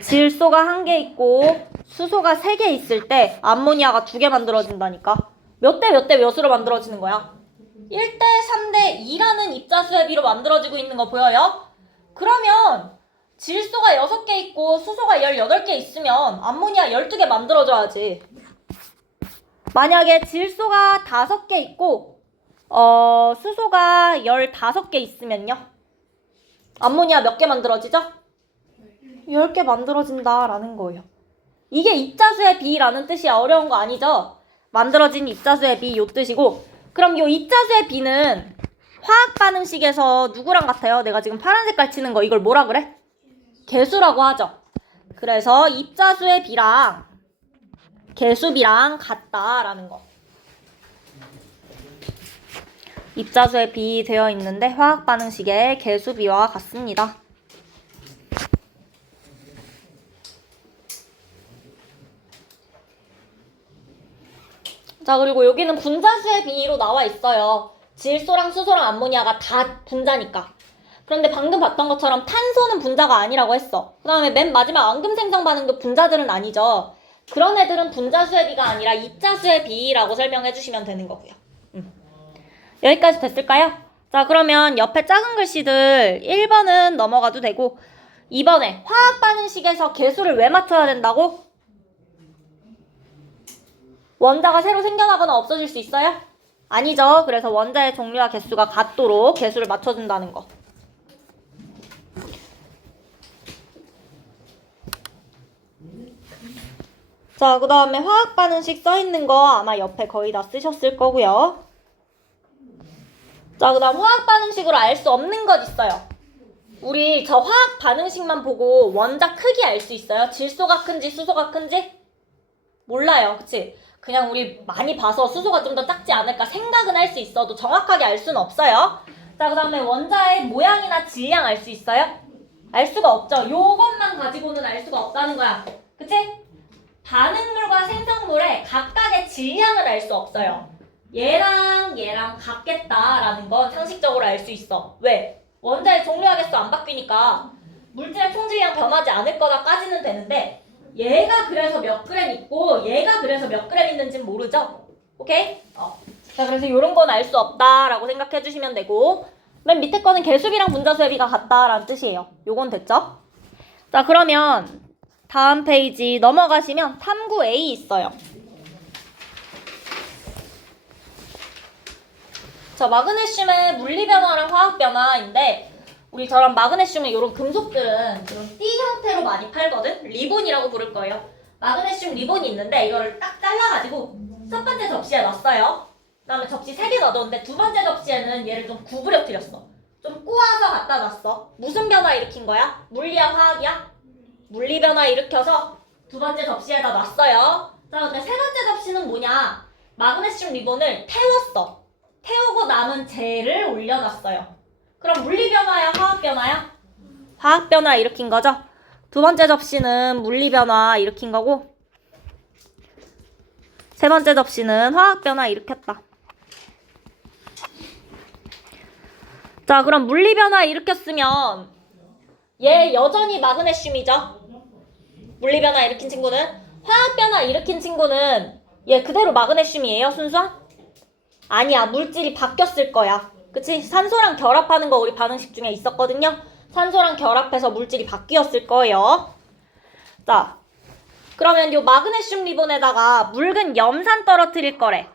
질소가 1개 있고 수소가 3개 있을 때 암모니아가 2개 만들어진다니까. 몇 대 몇 대 몇으로 만들어지는 거야? 1대 3대 2라는 입자수의 비로 만들어지고 있는 거 보여요? 그러면 질소가 6개 있고 수소가 18개 있으면 암모니아 12개 만들어줘야지. 만약에 질소가 5개 있고 수소가 15개 있으면요? 암모니아 몇 개 만들어지죠? 10개 만들어진다라는 거예요. 이게 입자수의 비라는 뜻이야. 어려운 거 아니죠? 만들어진 입자수의 비 요 뜻이고 그럼 요 입자수의 비는 화학 반응식에서 누구랑 같아요? 내가 지금 파란 색깔 치는 거 이걸 뭐라 그래? 개수라고 하죠. 그래서 입자수의 비랑 개수비랑 같다라는 거. 입자수의 비 되어 있는데 화학 반응식의 개수비와 같습니다. 자, 그리고 여기는 분자수의 비로 나와 있어요. 질소랑 수소랑 암모니아가 다 분자니까. 그런데 방금 봤던 것처럼 탄소는 분자가 아니라고 했어. 그 다음에 맨 마지막 앙금 생성 반응도 분자들은 아니죠. 그런 애들은 분자수의 비가 아니라 입자수의 비라고 설명해 주시면 되는 거고요. 여기까지 됐을까요? 자, 그러면 옆에 작은 글씨들 1번은 넘어가도 되고 2번에 화학 반응식에서 개수를 왜 맞춰야 된다고? 원자가 새로 생겨나거나 없어질 수 있어요? 아니죠. 그래서 원자의 종류와 개수가 같도록 개수를 맞춰준다는 거. 자, 그 다음에 화학 반응식 써있는 거 아마 옆에 거의 다 쓰셨을 거고요. 자, 그 다음 화학 반응식으로 알 수 없는 것 있어요. 우리 저 화학 반응식만 보고 원자 크기 알 수 있어요? 질소가 큰지 수소가 큰지? 몰라요. 그치? 그냥 우리 많이 봐서 수소가 좀 더 작지 않을까 생각은 할 수 있어도 정확하게 알 수는 없어요. 자, 그 다음에 원자의 모양이나 질량 알 수 있어요? 알 수가 없죠. 요것만 가지고는 알 수가 없다는 거야. 그치? 반응물과 생성물의 각각의 질량을 알 수 없어요. 얘랑 얘랑 같겠다라는 건 상식적으로 알 수 있어. 왜? 원자의 종류와 개수 안 바뀌니까 물질의 총질량 변하지 않을 거다까지는 되는데 얘가 그래서 몇 그램 있고 얘가 그래서 몇 그램 있는지는 모르죠? 오케이? 자, 그래서 이런 건 알 수 없다라고 생각해 주시면 되고 맨 밑에 거는 개수비랑 분자수의 비가 같다라는 뜻이에요. 요건 됐죠? 자, 그러면 다음 페이지 넘어가시면 탐구 A 있어요. 자, 마그네슘의 물리 변화랑 화학 변화인데 우리 저런 마그네슘의 이런 금속들은 이런 띠 형태로 많이 팔거든? 리본이라고 부를 거예요. 마그네슘 리본이 있는데 이거를 딱 잘라가지고 첫 번째 접시에 넣었어요. 그 다음에 접시 3개 넣어줬는데 두 번째 접시에는 얘를 좀 구부려뜨렸어. 좀 꼬아서 갖다 놨어. 무슨 변화 일으킨 거야? 물리야 화학이야? 물리 변화 일으켜서 두 번째 접시에다 놨어요. 자, 근데 세 번째 접시는 뭐냐? 마그네슘 리본을 태웠어. 태우고 남은 젤을 올려놨어요. 그럼 물리 변화야, 화학 변화야? 화학 변화 일으킨 거죠? 두 번째 접시는 물리 변화 일으킨 거고 세 번째 접시는 화학 변화 일으켰다. 자, 그럼 물리 변화 일으켰으면 얘 여전히 마그네슘이죠? 물리 변화 일으킨 친구는 화학 변화 일으킨 친구는 얘 그대로 마그네슘이에요, 순수한? 아니야, 물질이 바뀌었을 거야. 그치? 산소랑 결합하는 거 우리 반응식 중에 있었거든요. 산소랑 결합해서 물질이 바뀌었을 거예요. 자, 그러면 요 마그네슘 리본에다가 묽은 염산 떨어뜨릴 거래.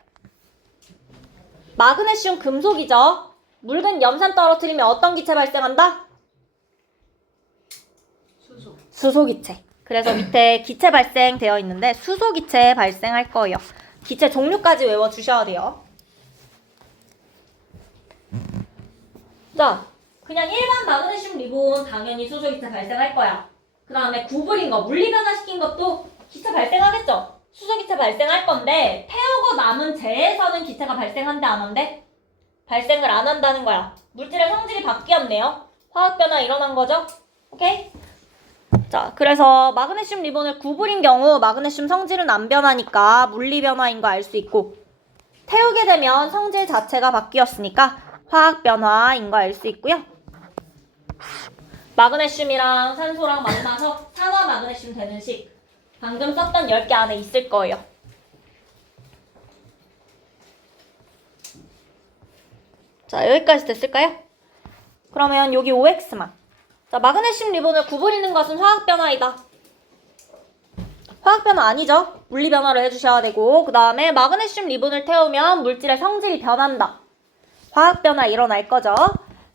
마그네슘 금속이죠? 묽은 염산 떨어뜨리면 어떤 기체 발생한다? 수소기체. 그래서 밑에 기체 발생되어 있는데 수소기체 발생할 거예요. 기체 종류까지 외워주셔야 돼요. 자, 그냥 일반 마그네슘 리본 당연히 수소기체 발생할 거야. 그 다음에 구부린 거, 물리 변화시킨 것도 기체 발생하겠죠? 수소 기체 발생할 건데 태우고 남은 재에서는 기체가 발생한대 안 한대? 발생을 안 한다는 거야. 물질의 성질이 바뀌었네요. 화학 변화 일어난 거죠? 오케이? 자, 그래서 마그네슘 리본을 구부린 경우 마그네슘 성질은 안 변하니까 물리 변화인 거 알 수 있고, 태우게 되면 성질 자체가 바뀌었으니까 화학 변화인 거 알 수 있고요. 마그네슘이랑 산소랑 만나서 산화 마그네슘 되는 식 방금 썼던 10개 안에 있을 거예요. 자, 여기까지 됐을까요? 그러면 여기 OX만. 자, 마그네슘 리본을 구부리는 것은 화학 변화이다. 화학 변화 아니죠? 물리 변화를 해주셔야 되고, 그 다음에 마그네슘 리본을 태우면 물질의 성질이 변한다. 화학 변화 일어날 거죠?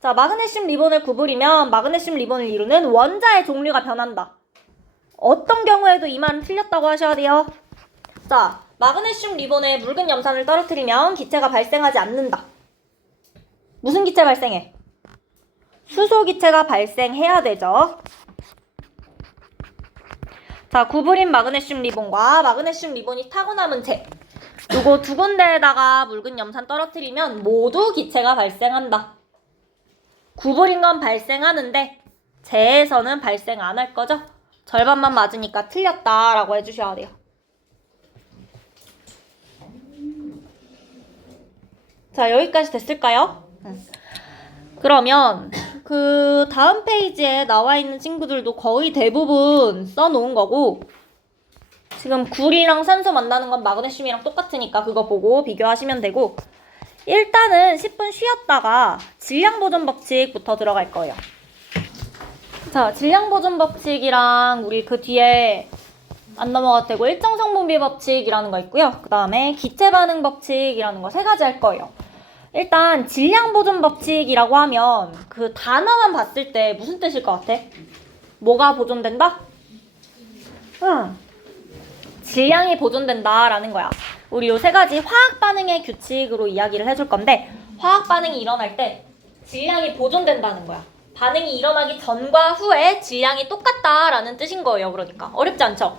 자, 마그네슘 리본을 구부리면 마그네슘 리본을 이루는 원자의 종류가 변한다. 어떤 경우에도 이 말은 틀렸다고 하셔야 돼요. 자, 마그네슘 리본에 묽은 염산을 떨어뜨리면 기체가 발생하지 않는다. 무슨 기체 발생해? 수소 기체가 발생해야 되죠. 자, 구부린 마그네슘 리본과 마그네슘 리본이 타고 남은 재, 요거 두 군데에다가 묽은 염산 떨어뜨리면 모두 기체가 발생한다. 구부린 건 발생하는데 재에서는 발생 안 할 거죠? 절반만 맞으니까 틀렸다라고 해주셔야 돼요. 자, 여기까지 됐을까요? 그러면 그 다음 페이지에 나와 있는 친구들도 거의 대부분 써놓은 거고, 지금 굴이랑 산소 만나는 건 마그네슘이랑 똑같으니까 그거 보고 비교하시면 되고, 일단은 10분 쉬었다가 질량 보존 법칙부터 들어갈 거예요. 자, 질량 보존 법칙이랑 우리 그 뒤에 안 넘어가도 되고 일정 성분비 법칙이라는 거 있고요. 그 다음에 기체 반응 법칙이라는 거 3가지 할 거예요. 일단 질량 보존 법칙이라고 하면 그 단어만 봤을 때 무슨 뜻일 것 같아? 뭐가 보존된다? 질량이 보존된다라는 거야. 우리 요 3가지 화학 반응의 규칙으로 이야기를 해줄 건데, 화학 반응이 일어날 때 질량이 보존된다는 거야. 반응이 일어나기 전과 후에 질량이 똑같다라는 뜻인 거예요. 그러니까 어렵지 않죠?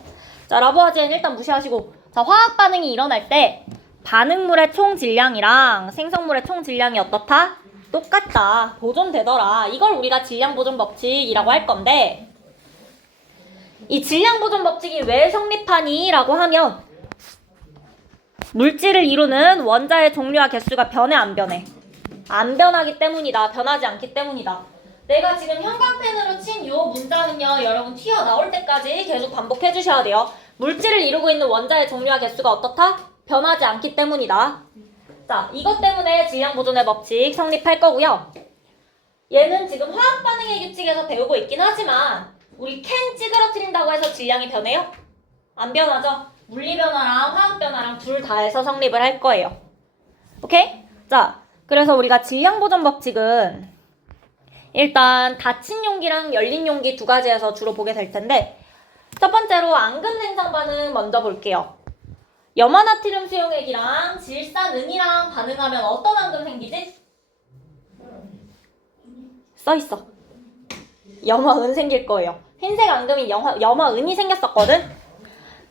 자, 라보아제는 일단 무시하시고, 자, 화학 반응이 일어날 때 반응물의 총 질량이랑 생성물의 총 질량이 어떻다? 똑같다. 보존되더라. 이걸 우리가 질량 보존 법칙이라고 할 건데, 이 질량 보존 법칙이 왜 성립하니? 라고 하면 물질을 이루는 원자의 종류와 개수가 변해 안 변해? 안 변하기 때문이다. 변하지 않기 때문이다. 내가 지금 형광펜으로 친 요 문자는요, 여러분 튀어나올 때까지 계속 반복해 주셔야 돼요. 물질을 이루고 있는 원자의 종류와 개수가 어떻다? 변하지 않기 때문이다. 자, 이것 때문에 질량 보존의 법칙 성립할 거고요. 얘는 지금 화학 반응의 규칙에서 배우고 있긴 하지만 우리 캔 찌그러뜨린다고 해서 질량이 변해요? 안 변하죠? 물리 변화랑 화학 변화랑 둘 다 해서 성립을 할 거예요. 오케이? 자, 그래서 우리가 질량 보존 법칙은 일단 닫힌 용기랑 열린 용기 2가지에서 주로 보게 될 텐데, 첫 번째로 앙금 생성 반응 먼저 볼게요. 염화나트륨 수용액이랑 질산은이랑 반응하면 어떤 앙금 생기지? 써있어. 염화은 생길 거예요. 흰색 앙금이 염화은이 생겼었거든?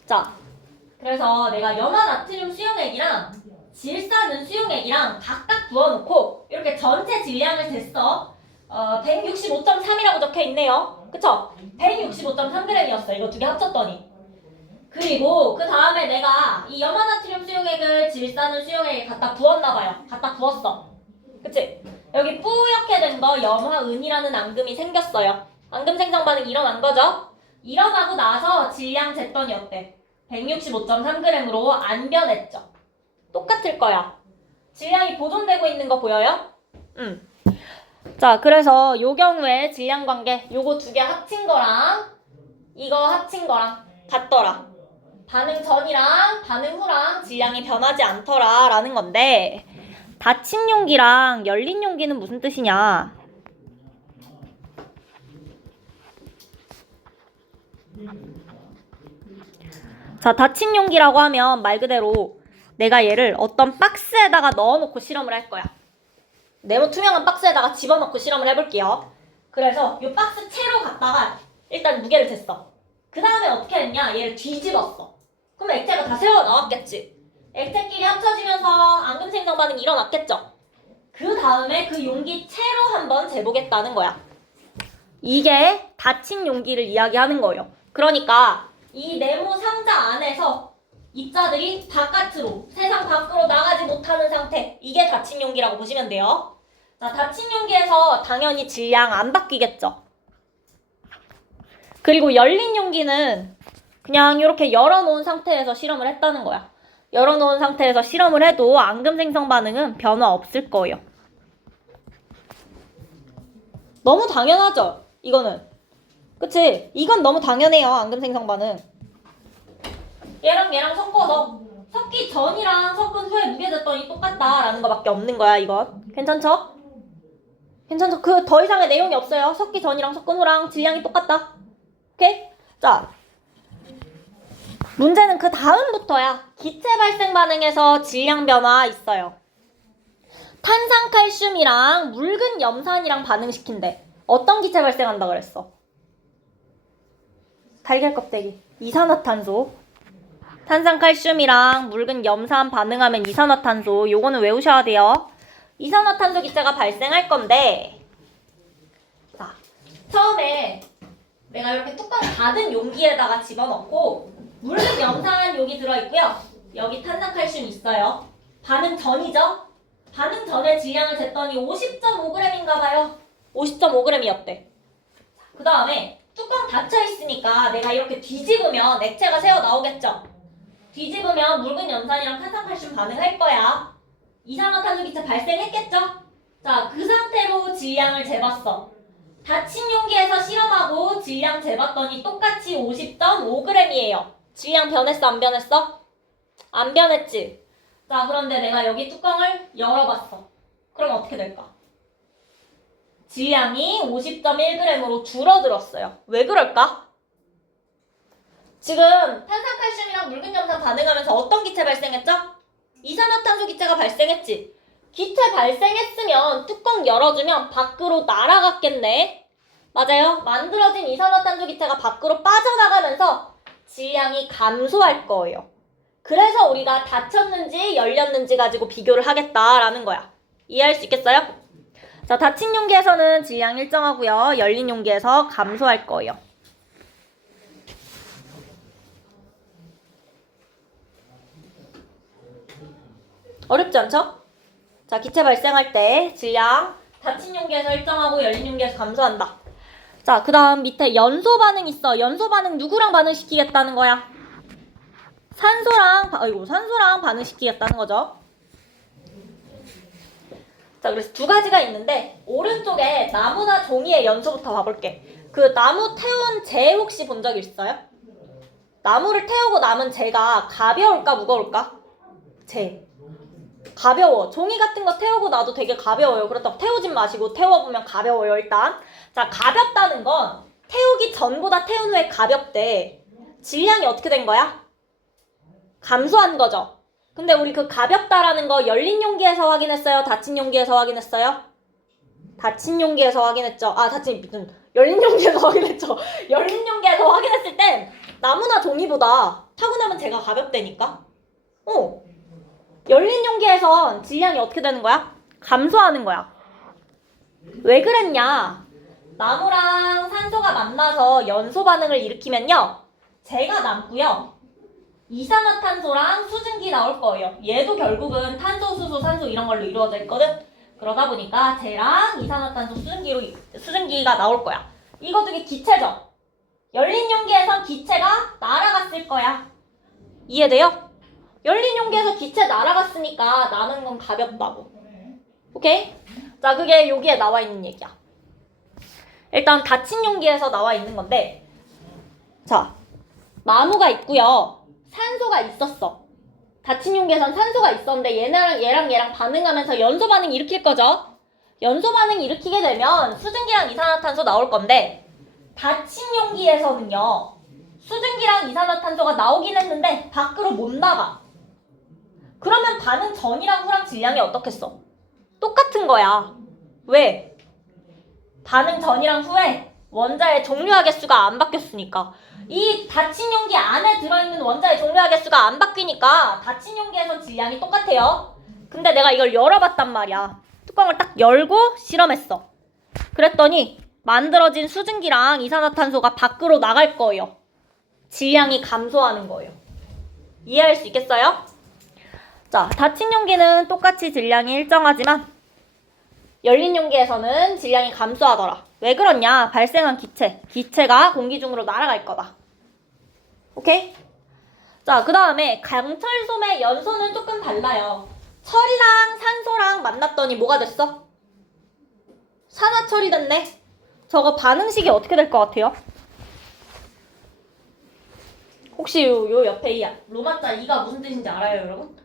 자, 그래서 내가 염화나트륨 수용액이랑 질산은 수용액이랑 각각 부어놓고 이렇게 전체 질량을 쟀어. 165.3이라고 적혀있네요. 그쵸? 165.3g이었어. 이거 2개 합쳤더니. 그리고 그 다음에 내가 이 염화나트륨 수용액을 질산은 수용액에 갖다 부었나봐요. 갖다 부었어. 그치? 여기 뿌옇게 된 거 염화은이라는 앙금이 생겼어요. 앙금 생성 반응이 일어난 거죠? 일어나고 나서 질량 쟀더니 어때? 165.3g으로 안 변했죠? 똑같을 거야. 질량이 보존되고 있는 거 보여요? 자, 그래서 요 경우에 질량 관계, 요거 2개 합친 거랑 이거 합친 거랑 같더라. 반응 전이랑 반응 후랑 질량이 변하지 않더라 라는 건데, 닫힌 용기랑 열린 용기는 무슨 뜻이냐? 자, 닫힌 용기라고 하면 말 그대로 내가 얘를 어떤 박스에다가 넣어놓고 실험을 할 거야. 네모 투명한 박스에다가 집어넣고 실험을 해볼게요. 그래서 이 박스 채로 갖다가 일단 무게를 쟀어. 그 다음에 어떻게 했냐? 얘를 뒤집었어. 그럼 액체가 다 새어 나왔겠지. 액체끼리 합쳐지면서 앙금 생성 반응이 일어났겠죠. 그 다음에 그 용기 채로 한번 재보겠다는 거야. 이게 닫힌 용기를 이야기하는 거예요. 그러니까 이 네모 상자 안에서 입자들이 바깥으로, 세상 밖으로 나가지 못하는 상태. 이게 닫힌 용기라고 보시면 돼요. 자, 닫힌 용기에서 당연히 질량 안 바뀌겠죠. 그리고 열린 용기는 그냥 이렇게 열어놓은 상태에서 실험을 했다는 거야. 열어놓은 상태에서 실험을 해도 앙금 생성 반응은 변화 없을 거예요. 너무 당연하죠? 이거는. 그치? 이건 너무 당연해요. 앙금 생성 반응. 얘랑 얘랑 섞어서 섞기 전이랑 섞은 후에 무게 쟀더니 똑같다라는 거밖에 없는 거야, 이건. 괜찮죠? 괜찮죠? 그 더 이상의 내용이 없어요. 섞기 전이랑 섞은 후랑 질량이 똑같다. 오케이? 자, 문제는 그 다음부터야. 기체 발생 반응에서 질량 변화 있어요. 탄산칼슘이랑 묽은 염산이랑 반응시킨대. 어떤 기체 발생한다 그랬어? 달걀 껍데기. 이산화탄소. 탄산칼슘이랑 묽은 염산 반응하면 이산화탄소. 요거는 외우셔야 돼요. 이산화탄소 기체가 발생할 건데, 자, 처음에 내가 이렇게 뚜껑 닫은 용기에다가 집어넣고 묽은 염산 여기 들어있고요. 여기 탄산칼슘 있어요. 반응 전이죠? 반응 전에 질량을 쟀더니 50.5g인가 봐요. 50.5g이었대. 그 다음에 뚜껑 닫혀 있으니까 내가 이렇게 뒤집으면 액체가 새어 나오겠죠? 뒤집으면 묽은 염산이랑 탄산칼슘 반응할 거야. 이산화탄소 기체 발생했겠죠? 자, 그 상태로 질량을 재봤어. 닫힌 용기에서 실험하고 질량 재봤더니 똑같이 50.5g이에요. 질량 변했어, 안 변했어? 안 변했지? 자, 그런데 내가 여기 뚜껑을 열어봤어. 그럼 어떻게 될까? 질량이 50.1g으로 줄어들었어요. 왜 그럴까? 지금 탄산칼슘이랑 묽은 염산 반응하면서 어떤 기체 발생했죠? 이산화탄소 기체가 발생했지. 기체 발생했으면 뚜껑 열어주면 밖으로 날아갔겠네. 맞아요. 만들어진 이산화탄소 기체가 밖으로 빠져나가면서 질량이 감소할 거예요. 그래서 우리가 닫혔는지 열렸는지 가지고 비교를 하겠다라는 거야. 이해할 수 있겠어요? 자, 닫힌 용기에서는 질량 일정하고요. 열린 용기에서 감소할 거예요. 어렵지 않죠? 자, 기체 발생할 때 질량 닫힌 용기에서 일정하고 열린 용기에서 감소한다. 자, 그 다음 밑에 연소 반응 있어. 연소 반응 누구랑 반응시키겠다는 거야? 산소랑 반응시키겠다는 거죠. 자, 그래서 두 가지가 있는데 오른쪽에 나무나 종이의 연소부터 봐볼게. 그 나무 태운 재 혹시 본 적 있어요? 나무를 태우고 남은 재가 가벼울까 무거울까? 재. 가벼워. 종이 같은 거 태우고 나도 되게 가벼워요. 그렇다고 태우진 마시고 태워보면 가벼워요, 일단. 자, 가볍다는 건 태우기 전보다 태운 후에 가볍대. 질량이 어떻게 된 거야? 감소한 거죠. 근데 우리 그 가볍다라는 거 열린 용기에서 확인했어요? 닫힌 용기에서 확인했어요? 닫힌 용기에서 확인했죠. 열린 용기에서 확인했죠. 열린 용기에서 확인했을 땐 나무나 종이보다 타고 나면 제가 가볍다니까? 열린 용기에선 질량이 어떻게 되는 거야? 감소하는 거야. 왜 그랬냐? 나무랑 산소가 만나서 연소 반응을 일으키면요. 재가 남고요. 이산화탄소랑 수증기 나올 거예요. 얘도 결국은 탄소, 수소, 산소 이런 걸로 이루어져 있거든. 그러다 보니까 쟤랑 이산화탄소, 수증기가 나올 거야. 이거 되게 기체죠? 열린 용기에선 기체가 날아갔을 거야. 이해돼요? 열린 용기에서 기체 날아갔으니까 남은 건 가볍다고. 오케이? 자, 그게 여기에 나와 있는 얘기야. 일단 닫힌 용기에서 나와 있는 건데, 자, 나무가 있고요. 산소가 있었어. 닫힌 용기에선 산소가 있었는데 얘랑 반응하면서 연소 반응 일으킬 거죠. 연소 반응 일으키게 되면 수증기랑 이산화탄소 나올 건데, 닫힌 용기에서는요. 수증기랑 이산화탄소가 나오긴 했는데 밖으로 못 나가. 그러면 반응 전이랑 후랑 질량이 어떻겠어? 똑같은 거야. 왜? 반응 전이랑 후에 원자의 종료화 개수가 안 바뀌었으니까. 이 닫힌 용기 안에 들어있는 원자의 종료화 개수가 안 바뀌니까 닫힌 용기에선 질량이 똑같아요. 근데 내가 이걸 열어봤단 말이야. 뚜껑을 딱 열고 실험했어. 그랬더니 만들어진 수증기랑 이산화탄소가 밖으로 나갈 거예요. 질량이 감소하는 거예요. 이해할 수 있겠어요? 자, 닫힌 용기는 똑같이 질량이 일정하지만 열린 용기에서는 질량이 감소하더라. 왜 그러냐? 발생한 기체가 공기 중으로 날아갈 거다. 오케이? 자, 그 다음에 강철솜의 연소는 조금 달라요. 철이랑 산소랑 만났더니 뭐가 됐어? 산화철이 됐네. 저거 반응식이 어떻게 될 것 같아요? 혹시 요 옆에 이 로마자 2가 무슨 뜻인지 알아요, 여러분?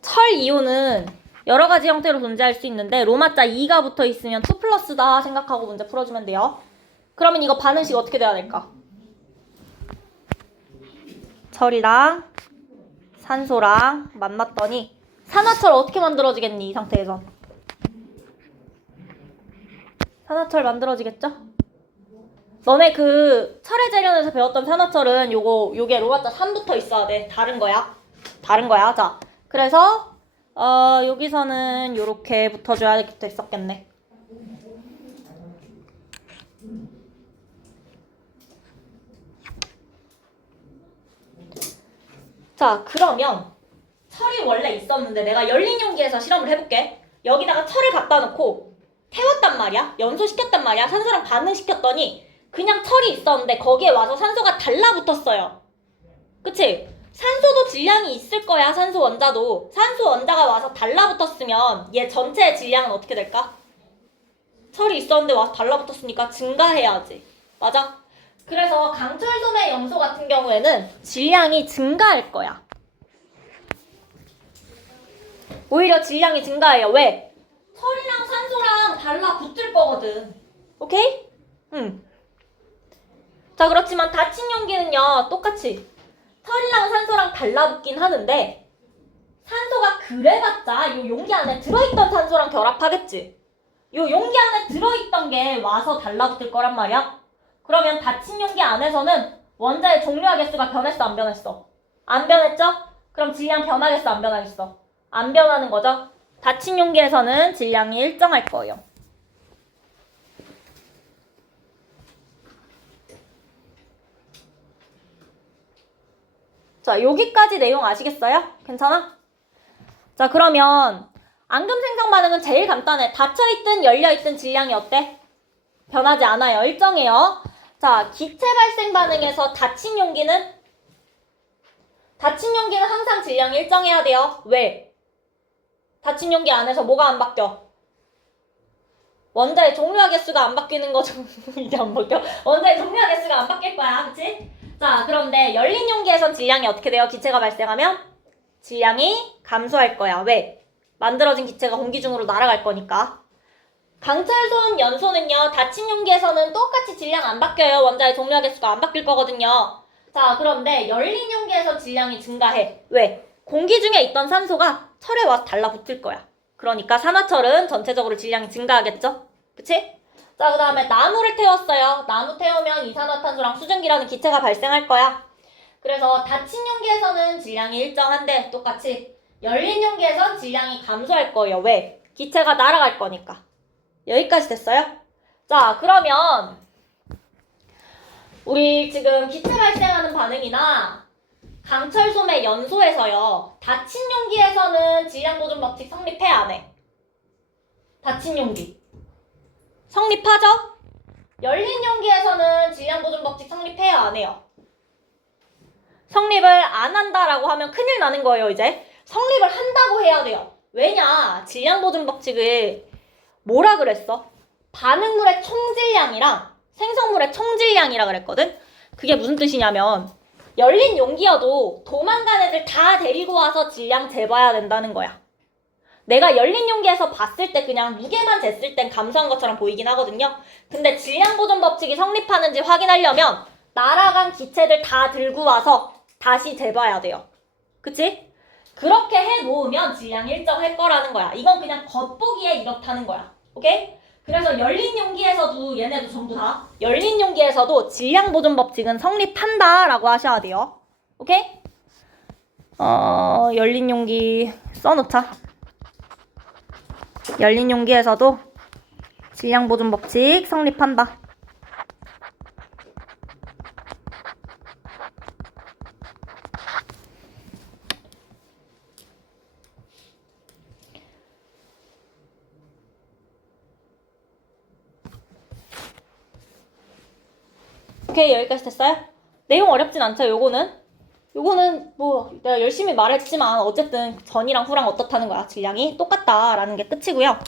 철 이온은 여러 가지 형태로 존재할 수 있는데 로마자 2가 붙어 있으면 2 플러스다 생각하고 문제 풀어주면 돼요. 그러면 이거 반응식 어떻게 돼야 될까? 철이랑 산소랑 만났더니 산화철 어떻게 만들어지겠니? 이 상태에선 산화철 만들어지겠죠? 너네 그 철의 재련에서 배웠던 산화철은 요게 로마자 3 붙어 있어야 돼. 다른 거야. 자, 그래서 여기서는 요렇게 붙어줘야 됐었겠네. 자, 그러면 철이 원래 있었는데 내가 열린 용기에서 실험을 해볼게. 여기다가 철을 갖다 놓고 태웠단 말이야. 연소시켰단 말이야. 산소랑 반응시켰더니 그냥 철이 있었는데 거기에 와서 산소가 달라붙었어요. 그치? 산소도 질량이 있을 거야. 산소 원자도. 산소 원자가 와서 달라붙었으면 얘 전체의 질량은 어떻게 될까? 철이 있었는데 와서 달라붙었으니까 증가해야지. 맞아? 그래서 강철솜의 염소 같은 경우에는 질량이 증가할 거야. 오히려 질량이 증가해요. 왜? 철이랑 산소랑 달라붙을 거거든. 오케이? 자, 그렇지만 닫힌 용기는요, 똑같이 철이랑 산소랑 달라붙긴 하는데 산소가 그래봤자 요 용기 안에 들어있던 산소랑 결합하겠지. 요 용기 안에 들어있던 게 와서 달라붙을 거란 말이야. 그러면 닫힌 용기 안에서는 원자의 종료화 개수가 변했어, 안 변했어? 안 변했죠? 그럼 질량 변하겠어, 안 변하겠어? 안 변하는 거죠? 닫힌 용기에서는 질량이 일정할 거예요. 자, 여기까지 내용 아시겠어요? 괜찮아? 자, 그러면 앙금 생성 반응은 제일 간단해. 닫혀있든 열려있든 질량이 어때? 변하지 않아요. 일정해요. 자, 기체 발생 반응에서 닫힌 용기는 항상 질량이 일정해야 돼요. 왜? 닫힌 용기 안에서 뭐가 안 바뀌어? 원자의 종료화 개수가 안 바뀌는 거죠. 이게 안 바뀌어? 원자의 종료화 개수가 안 바뀔 거야. 그치? 자, 그런데 열린 용기에선 질량이 어떻게 돼요? 기체가 발생하면 질량이 감소할 거야. 왜? 만들어진 기체가 공기 중으로 날아갈 거니까. 강철솜 연소는요, 닫힌 용기에서는 똑같이 질량 안 바뀌어요. 원자의 종료화 개수가 안 바뀔 거거든요. 자, 그런데 열린 용기에서 질량이 증가해. 왜? 공기 중에 있던 산소가 철에 와서 달라붙을 거야. 그러니까 산화철은 전체적으로 질량이 증가하겠죠? 그치? 자, 그 다음에 나무를 태웠어요. 나무 태우면 이산화탄소랑 수증기라는 기체가 발생할 거야. 그래서 닫힌 용기에서는 질량이 일정한데 똑같이 열린 용기에선 질량이 감소할 거예요. 왜? 기체가 날아갈 거니까. 여기까지 됐어요? 자, 그러면 우리 지금 기체 발생하는 반응이나 강철솜의 연소에서요, 닫힌 용기에서는 질량 보존 법칙 성립해, 안 해? 닫힌 용기 성립하죠? 열린 용기에서는 질량 보존 법칙 성립해요, 안 해요? 성립을 안 한다라고 하면 큰일 나는 거예요. 이제 성립을 한다고 해야 돼요. 왜냐? 질량 보존 법칙을 뭐라 그랬어? 반응물의 총질량이랑 생성물의 총질량이라 그랬거든? 그게 무슨 뜻이냐면 열린 용기여도 도망간 애들 다 데리고 와서 질량 재봐야 된다는 거야. 내가 열린 용기에서 봤을 때 그냥 무게만 쟀을 땐 감소한 것처럼 보이긴 하거든요. 근데 질량 보존 법칙이 성립하는지 확인하려면 날아간 기체들 다 들고 와서 다시 재봐야 돼요. 그치? 그렇게 해놓으면 질량이 일정할 거라는 거야. 이건 그냥 겉보기에 이렇다는 거야. 오케이? 그래서 열린 용기에서도 얘네도 전부 다 열린 용기에서도 질량 보존 법칙은 성립한다라고 하셔야 돼요. 오케이? 열린 용기 써놓자. 열린 용기에서도 질량 보존 법칙 성립한다. 오케이, 여기까지 됐어요? 내용 어렵진 않죠, 요거는 뭐 내가 열심히 말했지만 어쨌든 전이랑 후랑 어떻다는 거야. 질량이 똑같다라는 게 끝이고요.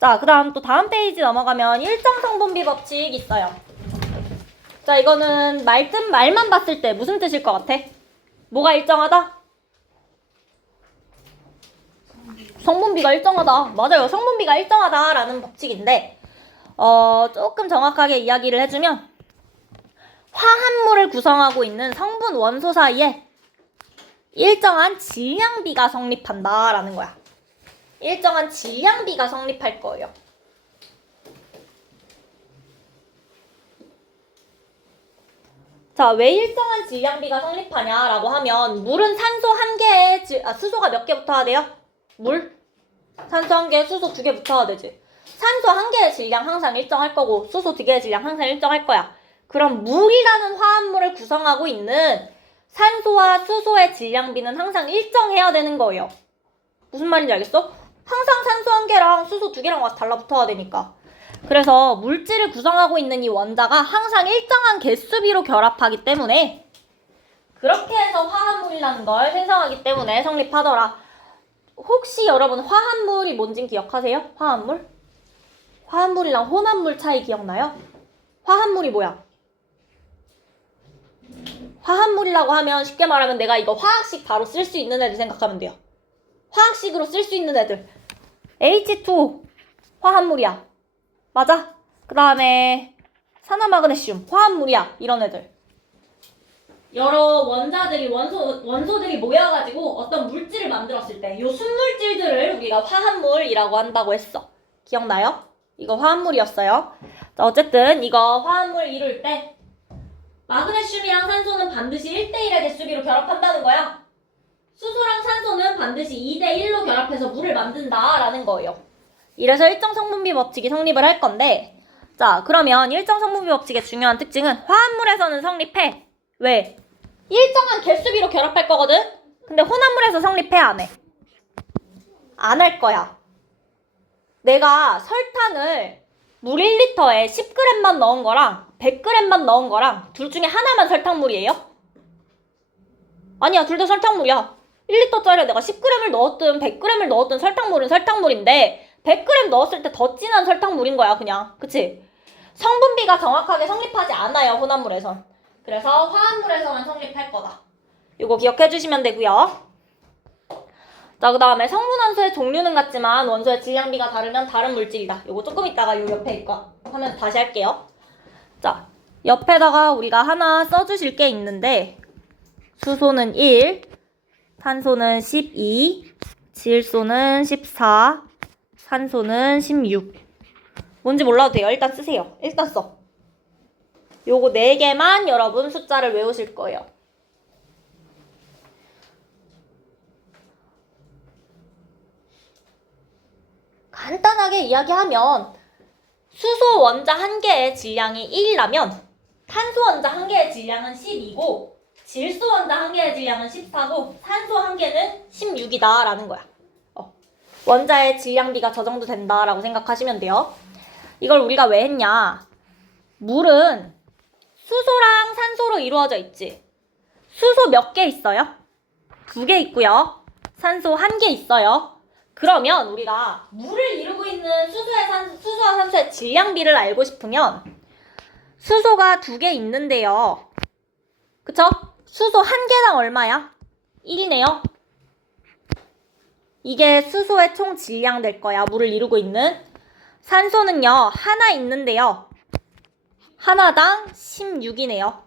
자, 그 다음 또 다음 페이지 넘어가면 일정 성분비 법칙 있어요. 자, 이거는 말만 봤을 때 무슨 뜻일 것 같아? 뭐가 일정하다? 성분비가 일정하다. 맞아요. 성분비가 일정하다라는 법칙인데 조금 정확하게 이야기를 해주면 화합물을 구성하고 있는 성분 원소 사이에 일정한 질량비가 성립한다라는 거야. 일정한 질량비가 성립할 거예요. 자, 왜 일정한 질량비가 성립하냐라고 하면 물은 산소 한 개에 수소가 몇 개 붙어야 돼요? 물? 산소 한 개, 수소 2개 붙어야 되지. 산소 한 개의 질량 항상 일정할 거고 수소 2개의 질량 항상 일정할 거야. 그럼 물이라는 화합물을 구성하고 있는 산소와 수소의 질량비는 항상 일정해야 되는 거예요. 무슨 말인지 알겠어? 항상 산소 한 개랑 수소 2개랑 와서 달라붙어야 되니까. 그래서 물질을 구성하고 있는 이 원자가 항상 일정한 개수비로 결합하기 때문에 그렇게 해서 화합물이라는 걸 생성하기 때문에 성립하더라. 혹시 여러분 화합물이 뭔진 기억하세요? 화합물? 화합물이랑 혼합물 차이 기억나요? 화합물이 뭐야? 화합물이라고 하면 쉽게 말하면 내가 이거 화학식 바로 쓸 수 있는 애들 생각하면 돼요. 화학식으로 쓸 수 있는 애들. H2O 화합물이야. 맞아? 그 다음에 산화마그네슘 화합물이야. 이런 애들. 여러 원자들이 원소들이 모여가지고 어떤 물질을 만들었을 때 이 순물질들을 우리가 화합물이라고 한다고 했어. 기억나요? 이거 화합물이었어요. 자, 어쨌든 이거 화합물 이룰 때 마그네슘이랑 산소는 반드시 1대1의 개수비로 결합한다는 거야. 수소랑 산소는 반드시 2대1로 결합해서 물을 만든다라는 거예요. 이래서 일정 성분비 법칙이 성립을 할 건데, 자, 그러면 일정 성분비 법칙의 중요한 특징은 화합물에서는 성립해. 왜? 일정한 개수비로 결합할 거거든? 근데 혼합물에서 성립해, 안 해? 안 할 거야. 내가 설탕을 물 1리터에 10g만 넣은 거랑 100g만 넣은 거랑 둘 중에 하나만 설탕물이에요? 아니야, 둘 다 설탕물이야. 1리터짜리에 내가 10g을 넣었든 100g을 넣었든 설탕물은 설탕물인데 100g 넣었을 때 더 진한 설탕물인 거야, 그냥. 그치? 성분비가 정확하게 성립하지 않아요, 혼합물에선. 그래서 화합물에서만 성립할 거다. 이거 기억해 주시면 되고요. 자, 그 다음에 성분 원소의 종류는 같지만 원소의 질량비가 다르면 다른 물질이다. 이거 조금 있다가 요 옆에 있고 하면 다시 할게요. 자, 옆에다가 우리가 하나 써주실 게 있는데 수소는 1, 탄소는 12, 질소는 14, 산소는 16. 뭔지 몰라도 돼요. 일단 쓰세요. 일단 써. 요거 4개만 여러분 숫자를 외우실 거예요. 간단하게 이야기하면 수소 원자 1개의 질량이 1이라면 탄소 원자 1개의 질량은 12고 질소 원자 1개의 질량은 14고 산소 1개는 16이다 라는 거야. 원자의 질량비가 저 정도 된다라고 생각하시면 돼요. 이걸 우리가 왜 했냐? 물은 수소랑 산소로 이루어져 있지. 수소 몇 개 있어요? 2개 있고요. 산소 1개 있어요. 그러면 우리가 물을 이루고 있는 수소와 산소의 질량비를 알고 싶으면 수소가 2개 있는데요. 그쵸? 수소 1개당 얼마야? 1이네요. 이게 수소의 총 질량 될 거야. 물을 이루고 있는. 산소는요. 하나 있는데요. 하나당 16이네요.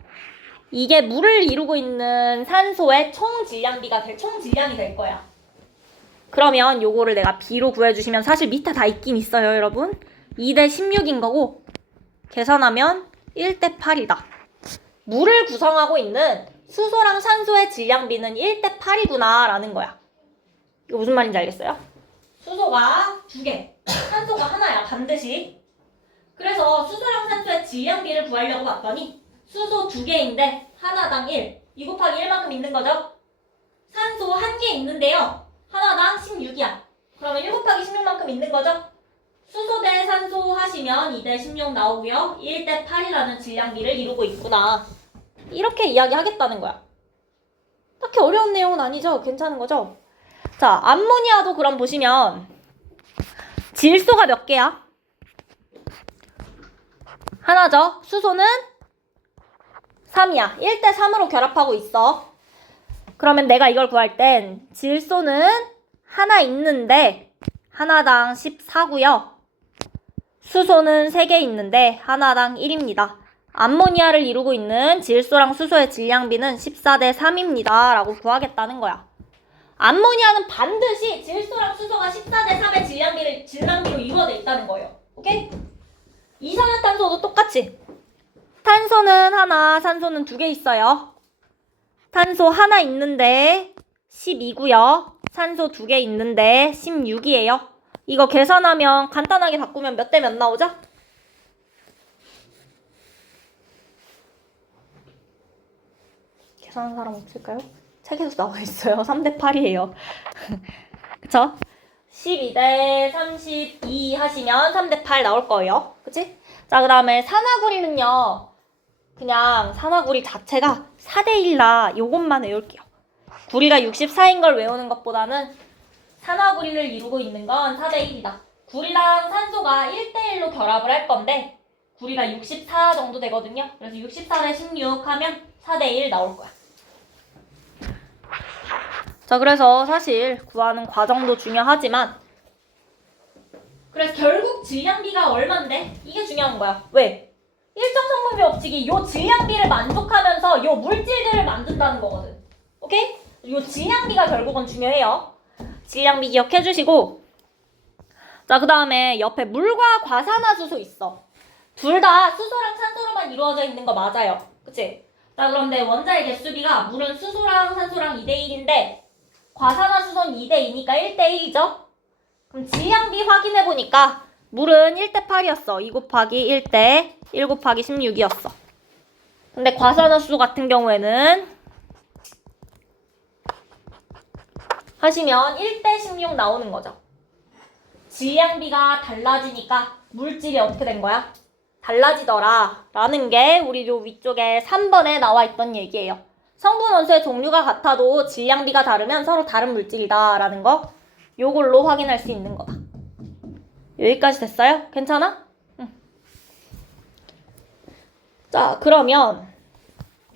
이게 물을 이루고 있는 산소의 총 질량이 될 거야. 그러면 요거를 내가 B로 구해주시면 사실 밑에 다 있긴 있어요, 여러분. 2대 16인 거고 계산하면 1대 8이다. 물을 구성하고 있는 수소랑 산소의 질량비는 1대 8이구나 라는 거야. 이거 무슨 말인지 알겠어요? 수소가 2개, 산소가 하나야, 반드시. 그래서 수소랑 산소의 질량비를 구하려고 봤더니 수소 2개인데 하나당 1, 2 곱하기 1만큼 있는 거죠? 산소 1개 있는데요. 하나당 16이야. 그러면 1 곱하기 16만큼 있는 거죠? 수소 대 산소 하시면 2대 16 나오고요. 1대 8이라는 질량비를 이루고 있구나. 이렇게 이야기하겠다는 거야. 딱히 어려운 내용은 아니죠? 괜찮은 거죠? 자, 암모니아도 그럼 보시면 질소가 몇 개야? 하나죠? 수소는 3이야. 1대 3으로 결합하고 있어. 그러면 내가 이걸 구할 땐 질소는 하나 있는데 하나당 14고요. 수소는 3개 있는데 하나당 1입니다. 암모니아를 이루고 있는 질소랑 수소의 질량비는 14대 3입니다. 라고 구하겠다는 거야. 암모니아는 반드시 질소랑 수소가 14대 3의 질량비로 이루어져 있다는 거예요. 오케이? 이산화탄소도 똑같이. 탄소는 하나, 산소는 2개 있어요. 탄소 하나 있는데 12고요. 산소 2개 있는데 16이에요. 이거 계산하면 간단하게 바꾸면 몇 대 몇 나오죠? 계산하는 사람 없을까요? 책에도 나와 있어요. 3대 8이에요. 그쵸? 12대 32 하시면 3대 8 나올 거예요. 그치? 자, 그 다음에 산화구리는요. 그냥 산화구리 자체가 4대 1라 요것만 외울게요. 구리가 64인 걸 외우는 것보다는 산화구리를 이루고 있는 건 4대 1이다. 구리랑 산소가 1대 1로 결합을 할 건데 구리가 64 정도 되거든요. 그래서 64대 16 하면 4대 1 나올 거야. 자, 그래서 사실 구하는 과정도 중요하지만 그래서 결국 질량비가 얼만데? 이게 중요한 거야. 왜? 일정 성분비 법칙이 요 질량비를 만족하면서 요 물질들을 만든다는 거거든. 오케이? 요 질량비가 결국은 중요해요. 질량비 기억해 주시고 자, 그 다음에 옆에 물과 과산화수소 있어. 둘 다 수소랑 산소로만 이루어져 있는 거 맞아요. 그치? 자, 그런데 원자의 개수비가 물은 수소랑 산소랑 2대 1인데 과산화수소는 2대 2니까 1대 1이죠? 그럼 질량비 확인해보니까 물은 1대 8이었어. 2 곱하기 1대 1 곱하기 16이었어. 근데 과산화수소 같은 경우에는 하시면 1대 16 나오는 거죠. 질량비가 달라지니까 물질이 어떻게 된 거야? 달라지더라 라는 게 우리 요 위쪽에 3번에 나와 있던 얘기예요. 성분 원소의 종류가 같아도 질량비가 다르면 서로 다른 물질이다 라는 거 요걸로 확인할 수 있는 거다. 여기까지 됐어요? 괜찮아? 응. 자, 그러면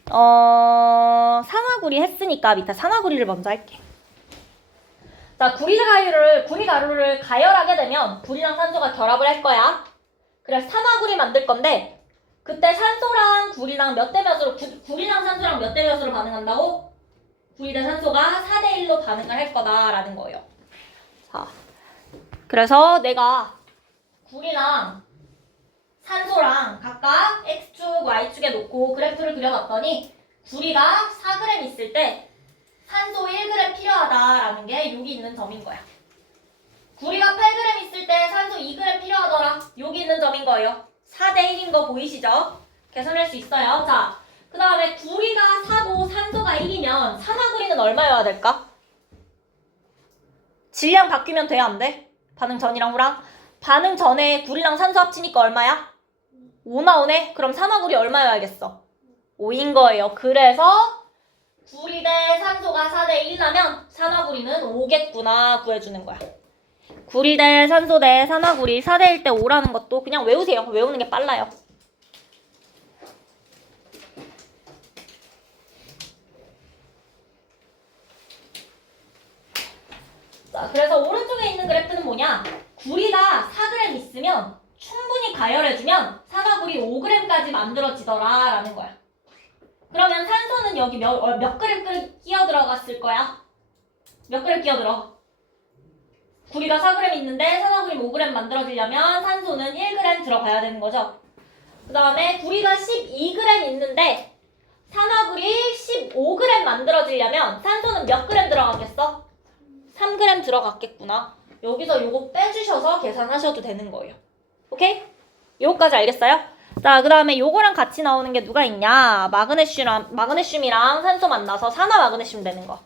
산화구리 했으니까 밑에 산화구리를 먼저 할게. 자, 구리가루를 가열하게 되면 구리랑 산소가 결합을 할 거야. 그래서 산화구리 만들 건데 그때 산소랑 구리랑 몇 대 몇으로 구리랑 산소랑 몇 대 몇으로 반응한다고? 구리 대 산소가 4대 1로 반응을 할 거다라는 거예요. 자, 그래서 내가 구리랑 산소랑 각각 X축, Y축에 놓고 그래프를 그려봤더니 구리가 4g 있을 때 산소 1g 필요하다라는 게 여기 있는 점인 거야. 구리가 8g 있을 때 산소 2g 필요하더라. 여기 있는 점인 거예요. 4대 1인 거 보이시죠? 계산할 수 있어요. 자, 그 다음에 구리가 4고 산소가 1이면 산화구리는 얼마여야 될까? 질량 바뀌면 돼, 안 돼? 반응 전이랑 후랑? 반응 전에 구리랑 산소 합치니까 얼마야? 5 나오네? 그럼 산화구리 얼마여야겠어? 5인 거예요. 그래서 구리 대 산소가 4대 1 나면 산화구리는 5겠구나 구해주는 거야. 구리 대 산소 대 산화구리 4대 1 대 5라는 것도 그냥 외우세요. 외우는 게 빨라요. 자, 그래서 오른쪽에 있는 그래프는 뭐냐? 구리가 4g 있으면 충분히 가열해주면 산화구리 5g까지 만들어지더라 라는 거야. 그러면 산소는 여기 몇 g 끼어 들어갔을 거야? 몇 g 끼어 들어? 구리가 4g 있는데 산화구리 5g 만들어지려면 산소는 1g 들어가야 되는 거죠. 그 다음에 구리가 12g 있는데 산화구리 15g 만들어지려면 산소는 몇 g 들어가겠어? 3g 들어갔겠구나. 여기서 요거 빼주셔서 계산하셔도 되는 거예요. 오케이? 요거까지 알겠어요? 자, 그 다음에 요거랑 같이 나오는 게 누가 있냐? 마그네슘이랑 산소 만나서 산화 마그네슘 되는 거.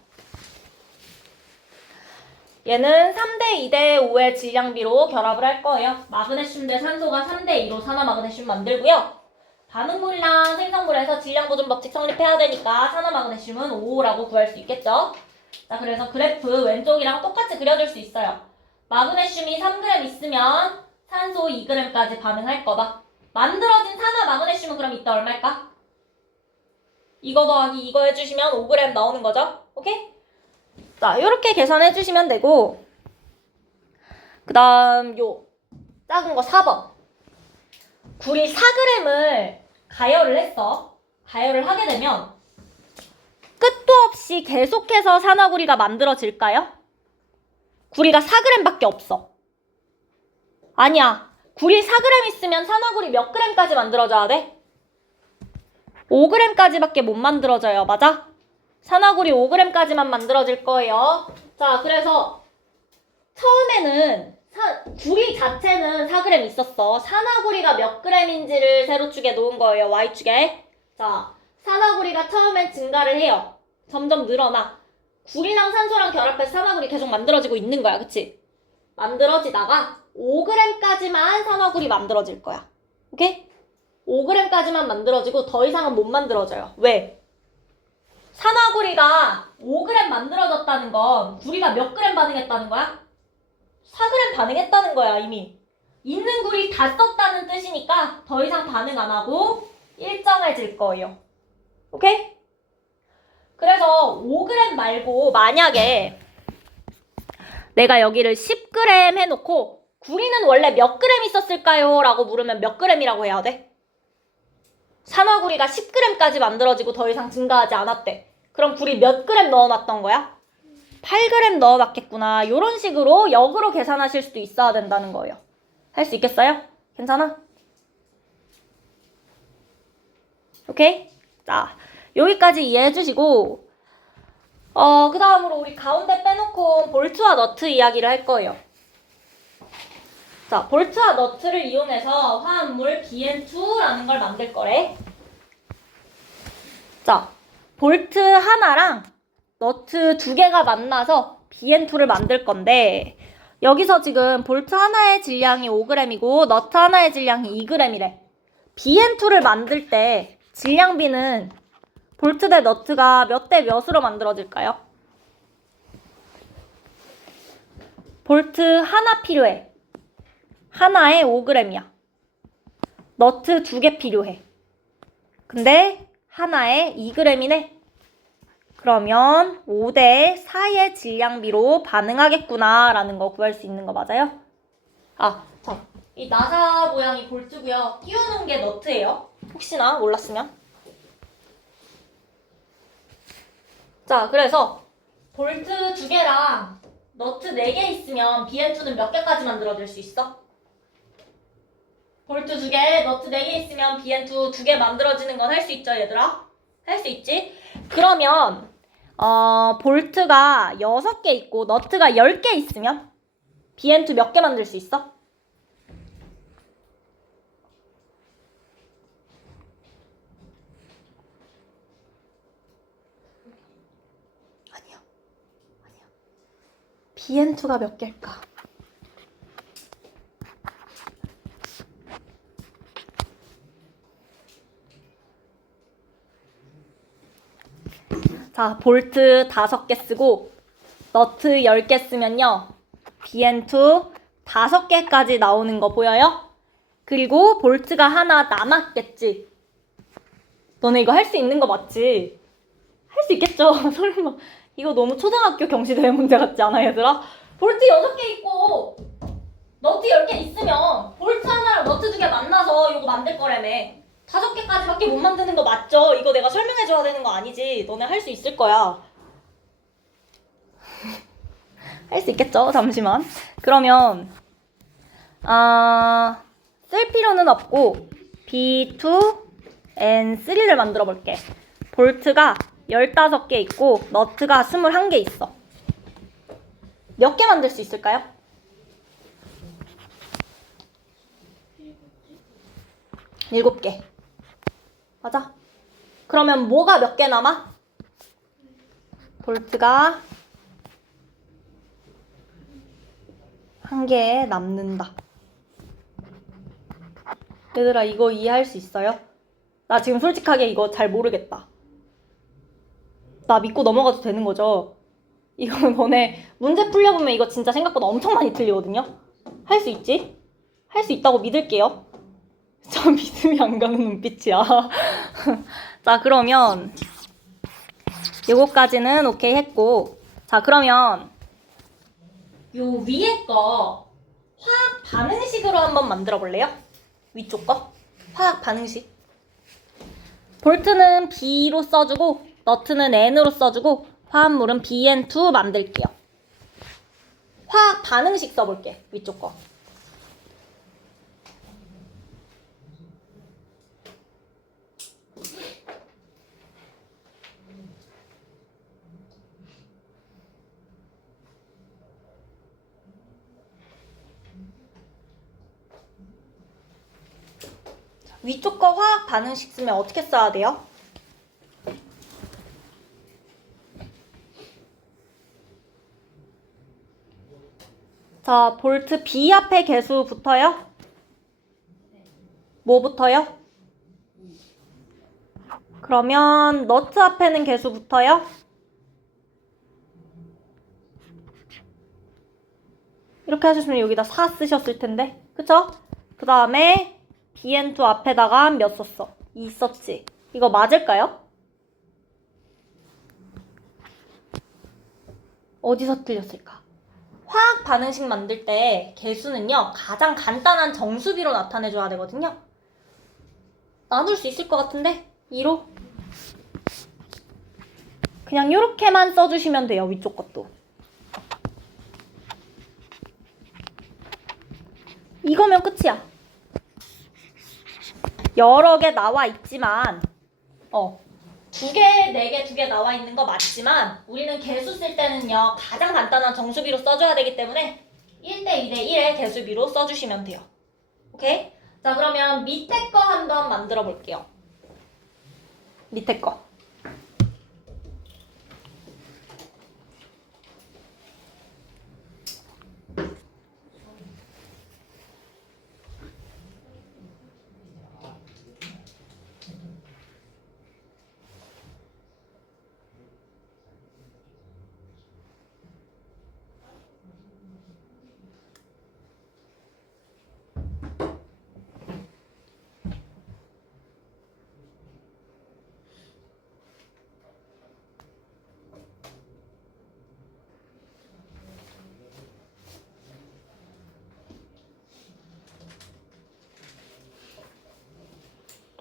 얘는 3대 2대 5의 질량비로 결합을 할 거예요. 마그네슘 대 산소가 3대 2로 산화 마그네슘 만들고요. 반응물이랑 생성물에서 질량보존 법칙 성립해야 되니까 산화 마그네슘은 5라고 구할 수 있겠죠. 자, 그래서 그래프 왼쪽이랑 똑같이 그려줄 수 있어요. 마그네슘이 3g 있으면 산소 2g까지 반응할 거다. 만들어진 산화 마그네슘은 그럼 이따 얼마일까? 이거 더하기 이거 해주시면 5g 나오는 거죠. 오케이? 자, 이렇게 계산해 주시면 되고, 그 다음 요 작은 거 4번. 구리 4g을 가열을 했어. 가열을 하게 되면 끝도 없이 계속해서 산화구리가 만들어질까요? 구리가 4g밖에 없어. 아니야. 구리 4g 있으면 산화구리 몇 g까지 만들어져야 돼? 5g까지밖에 못 만들어져요. 맞아? 산화구리 5g까지만 만들어질 거예요. 자, 그래서 처음에는 구리 자체는 4g 있었어. 산화구리가 몇 g인지를 세로축에 놓은 거예요. y축에. 자, 산화구리가 처음엔 증가를 해요. 점점 늘어나. 구리랑 산소랑 결합해서 산화구리 계속 만들어지고 있는 거야. 그치? 만들어지다가 5g까지만 산화구리 만들어질 거야. 오케이? 5g까지만 만들어지고 더 이상은 못 만들어져요. 왜? 산화구리가 5g 만들어졌다는 건 구리가 몇 g 반응했다는 거야? 4g 반응했다는 거야, 이미. 있는 구리 다 썼다는 뜻이니까 더 이상 반응 안 하고 일정해질 거예요. 오케이? 그래서 5g 말고 만약에 내가 여기를 10g 해놓고 구리는 원래 몇 g 있었을까요? 라고 물으면 몇 g이라고 해야 돼? 산화구리가 10g까지 만들어지고 더 이상 증가하지 않았대. 그럼 구리 몇 g 넣어놨던 거야? 8g 넣어놨겠구나. 이런 식으로 역으로 계산하실 수도 있어야 된다는 거예요. 할 수 있겠어요? 괜찮아? 오케이? 자, 여기까지 이해해 주시고 그 다음으로 우리 가운데 빼놓고 볼트와 너트 이야기를 할 거예요. 자, 볼트와 너트를 이용해서 화합물 BN2라는 걸 만들 거래. 자, 볼트 하나랑 너트 2개가 만나서 BN2를 만들 건데 여기서 지금 볼트 하나의 질량이 5g이고 너트 하나의 질량이 2g이래. BN2를 만들 때 질량비는 볼트 대 너트가 몇 대 몇으로 만들어질까요? 볼트 하나 필요해. 하나에 5g이야. 너트 2개 필요해. 근데 하나에 2g이네. 그러면 5대 4의 질량비로 반응하겠구나 라는 거 구할 수 있는 거 맞아요? 자, 이 나사 모양이 볼트고요. 띄워놓은 게 너트예요. 혹시나 몰랐으면. 자, 그래서 볼트 2개랑 너트 4개 있으면 BN2는 몇 개까지 만들어질 수 있어? 볼트 2개, 너트 4개 있으면 BN2 2개 만들어지는 건 할 수 있죠, 얘들아? 할 수 있지? 그러면 볼트가 6개 있고 너트가 10개 있으면 BN2 몇 개 만들 수 있어? 아니야. BN2가 몇 개일까? 자, 볼트 5개 쓰고 너트 10개 쓰면요. BN2 5개까지 나오는 거 보여요? 그리고 볼트가 하나 남았겠지. 너네 이거 할 수 있는 거 맞지? 할 수 있겠죠? 설마. 이거 너무 초등학교 경시대회 문제 같지 않아, 얘들아? 볼트 6개 있고 너트 10개 있으면 볼트 하나랑 너트 2개 만나서 이거 만들 거라며. 5개까지밖에 못 만드는 거 맞죠? 이거 내가 설명해줘야 되는 거 아니지? 너네 할 수 있을 거야. 할 수 있겠죠? 잠시만. 그러면 쓸 필요는 없고 B2N3를 만들어 볼게. 볼트가 15개 있고 너트가 21개 있어. 몇 개 만들 수 있을까요? 7개. 맞아. 그러면 뭐가 몇 개 남아? 볼트가 1개 남는다. 얘들아, 이거 이해할 수 있어요? 나 지금 솔직하게 이거 잘 모르겠다. 나 믿고 넘어가도 되는 거죠? 이거 너네 문제 풀려보면 이거 진짜 생각보다 엄청 많이 틀리거든요? 할 수 있지? 할 수 있다고 믿을게요. 저 믿음이 안 가는 눈빛이야. 자, 그러면 요거까지는 오케이 했고, 자, 그러면 요 위에 거 화학 반응식으로 한번 만들어 볼래요? 위쪽 거 화학 반응식. 볼트는 B로 써주고 너트는 N으로 써주고 화합물은 BN2 만들게요. 화학 반응식 써볼게. 위쪽 거. 위쪽 거 화학 반응식 쓰면 어떻게 써야 돼요? 자, 볼트 B 앞에 개수 붙어요? 뭐 붙어요? 그러면 너트 앞에는 개수 붙어요? 이렇게 하셨으면 여기다 4 쓰셨을 텐데. 그쵸? 그 다음에 BN2 앞에다가 몇 썼어? 2 썼지. 이거 맞을까요? 어디서 틀렸을까? 화학 반응식 만들 때 개수는요, 가장 간단한 정수비로 나타내줘야 되거든요. 나눌 수 있을 것 같은데? 2로? 그냥 이렇게만 써주시면 돼요, 위쪽 것도. 이거면 끝이야. 여러 개 나와 있지만 2개, 4개, 2개 나와 있는 거 맞지만 우리는 개수 쓸 때는요 가장 간단한 정수비로 써줘야 되기 때문에 1대 2대 1의 개수비로 써주시면 돼요. 오케이? 자, 그러면 밑에 거 한번 만들어 볼게요. 밑에 거.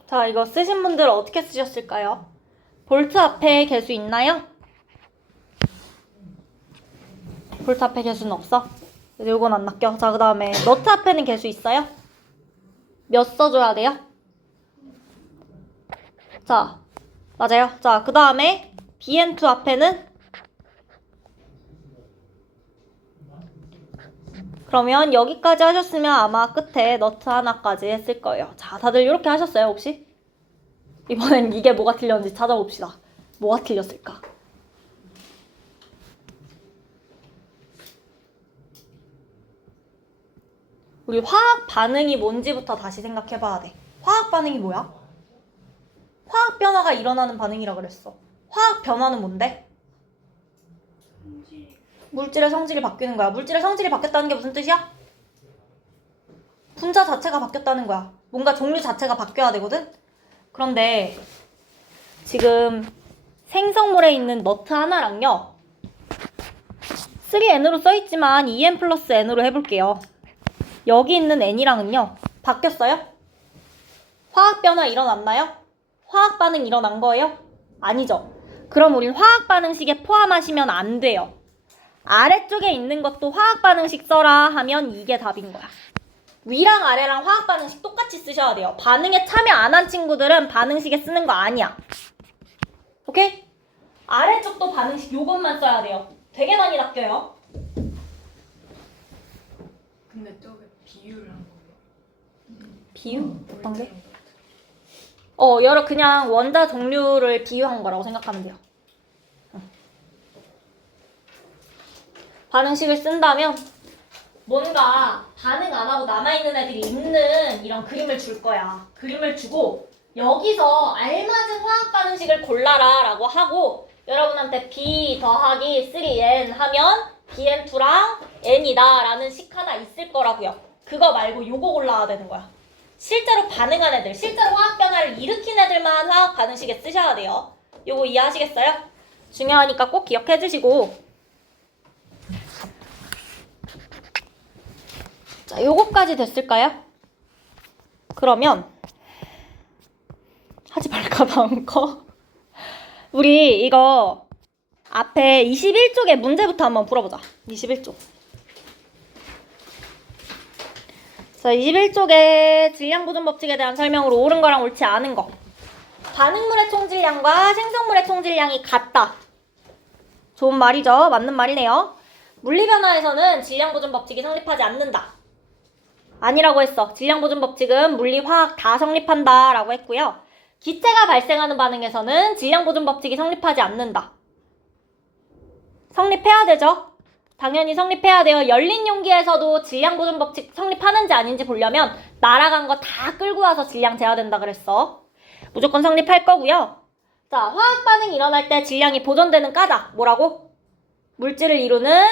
자, 이거 쓰신 분들 어떻게 쓰셨을까요? 볼트 앞에 개수 있나요? 볼트 앞에 개수는 없어? 그래서 요건 안 낚여. 자, 그 다음에 너트 앞에는 개수 있어요? 몇 써줘야 돼요? 자, 맞아요. 자, 그 다음에 BN2 앞에는 그러면 여기까지 하셨으면 아마 끝에 너트 하나까지 했을 거예요. 자, 다들 이렇게 하셨어요, 혹시? 이번엔 이게 뭐가 틀렸는지 찾아봅시다. 뭐가 틀렸을까? 우리 화학 반응이 뭔지부터 다시 생각해봐야 돼. 화학 반응이 뭐야? 화학 변화가 일어나는 반응이라 그랬어. 화학 변화는 뭔데? 물질의 성질이 바뀌는 거야. 물질의 성질이 바뀌었다는 게 무슨 뜻이야? 분자 자체가 바뀌었다는 거야. 뭔가 종류 자체가 바뀌어야 되거든? 그런데 지금 생성물에 있는 너트 하나랑요 3N으로 써있지만 2N 플러스 N으로 해볼게요. 여기 있는 N이랑은요 바뀌었어요? 화학 변화 일어났나요? 화학 반응 일어난 거예요? 아니죠. 그럼 우린 화학 반응식에 포함하시면 안 돼요. 아래쪽에 있는 것도 화학 반응식 써라 하면 이게 답인 거야. 위랑 아래랑 화학 반응식 똑같이 쓰셔야 돼요. 반응에 참여 안 한 친구들은 반응식에 쓰는 거 아니야. 오케이? 아래쪽도 반응식 요것만 써야 돼요. 되게 많이 낚여요. 근데 저게 비율을 한 거예요? 비유? 어떤 게? 여러 그냥 원자 종류를 비유한 거라고 생각하면 돼요. 반응식을 쓴다면 뭔가 반응 안 하고 남아있는 애들이 있는 이런 그림을 줄 거야. 그림을 주고 여기서 알맞은 화학 반응식을 골라라 라고 하고 여러분한테 B 더하기 3N 하면 BN2랑 N이다 라는 식 하나 있을 거라고요. 그거 말고 요거 골라야 되는 거야. 실제로 반응한 애들, 실제로 화학 변화를 일으킨 애들만 화학 반응식에 쓰셔야 돼요. 요거 이해하시겠어요? 중요하니까 꼭 기억해 주시고 자, 요거까지 됐을까요? 그러면 하지 말까 다음 거 우리 이거 앞에 21쪽의 문제부터 한번 풀어보자. 21쪽 자, 21쪽의 질량보존 법칙에 대한 설명으로 옳은 거랑 옳지 않은 거. 반응물의 총질량과 생성물의 총질량이 같다. 좋은 말이죠. 맞는 말이네요. 물리변화에서는 질량보존 법칙이 성립하지 않는다. 아니라고 했어. 질량보존 법칙은 물리, 화학 다 성립한다 라고 했고요. 기체가 발생하는 반응에서는 질량보존 법칙이 성립하지 않는다. 성립해야 되죠. 당연히 성립해야 돼요. 열린 용기에서도 질량보존 법칙 성립하는지 아닌지 보려면 날아간 거 다 끌고 와서 질량 재야 된다 그랬어. 무조건 성립할 거고요. 자, 화학 반응이 일어날 때 질량이 보존되는 까닭 뭐라고? 물질을 이루는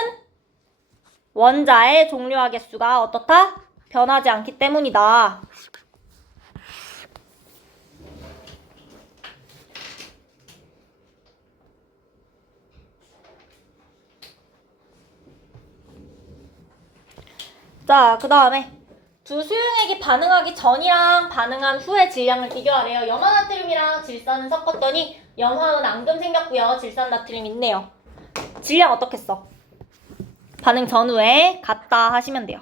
원자의 종류와 개수가 어떻다? 변하지 않기 때문이다. 자, 그 다음에 두 수용액이 반응하기 전이랑 반응한 후의 질량을 비교하래요. 염화나트륨이랑 질산을 섞었더니 염화은 앙금 생겼고요. 질산나트륨 있네요. 질량 어떻게 써? 반응 전후에 같다 하시면 돼요.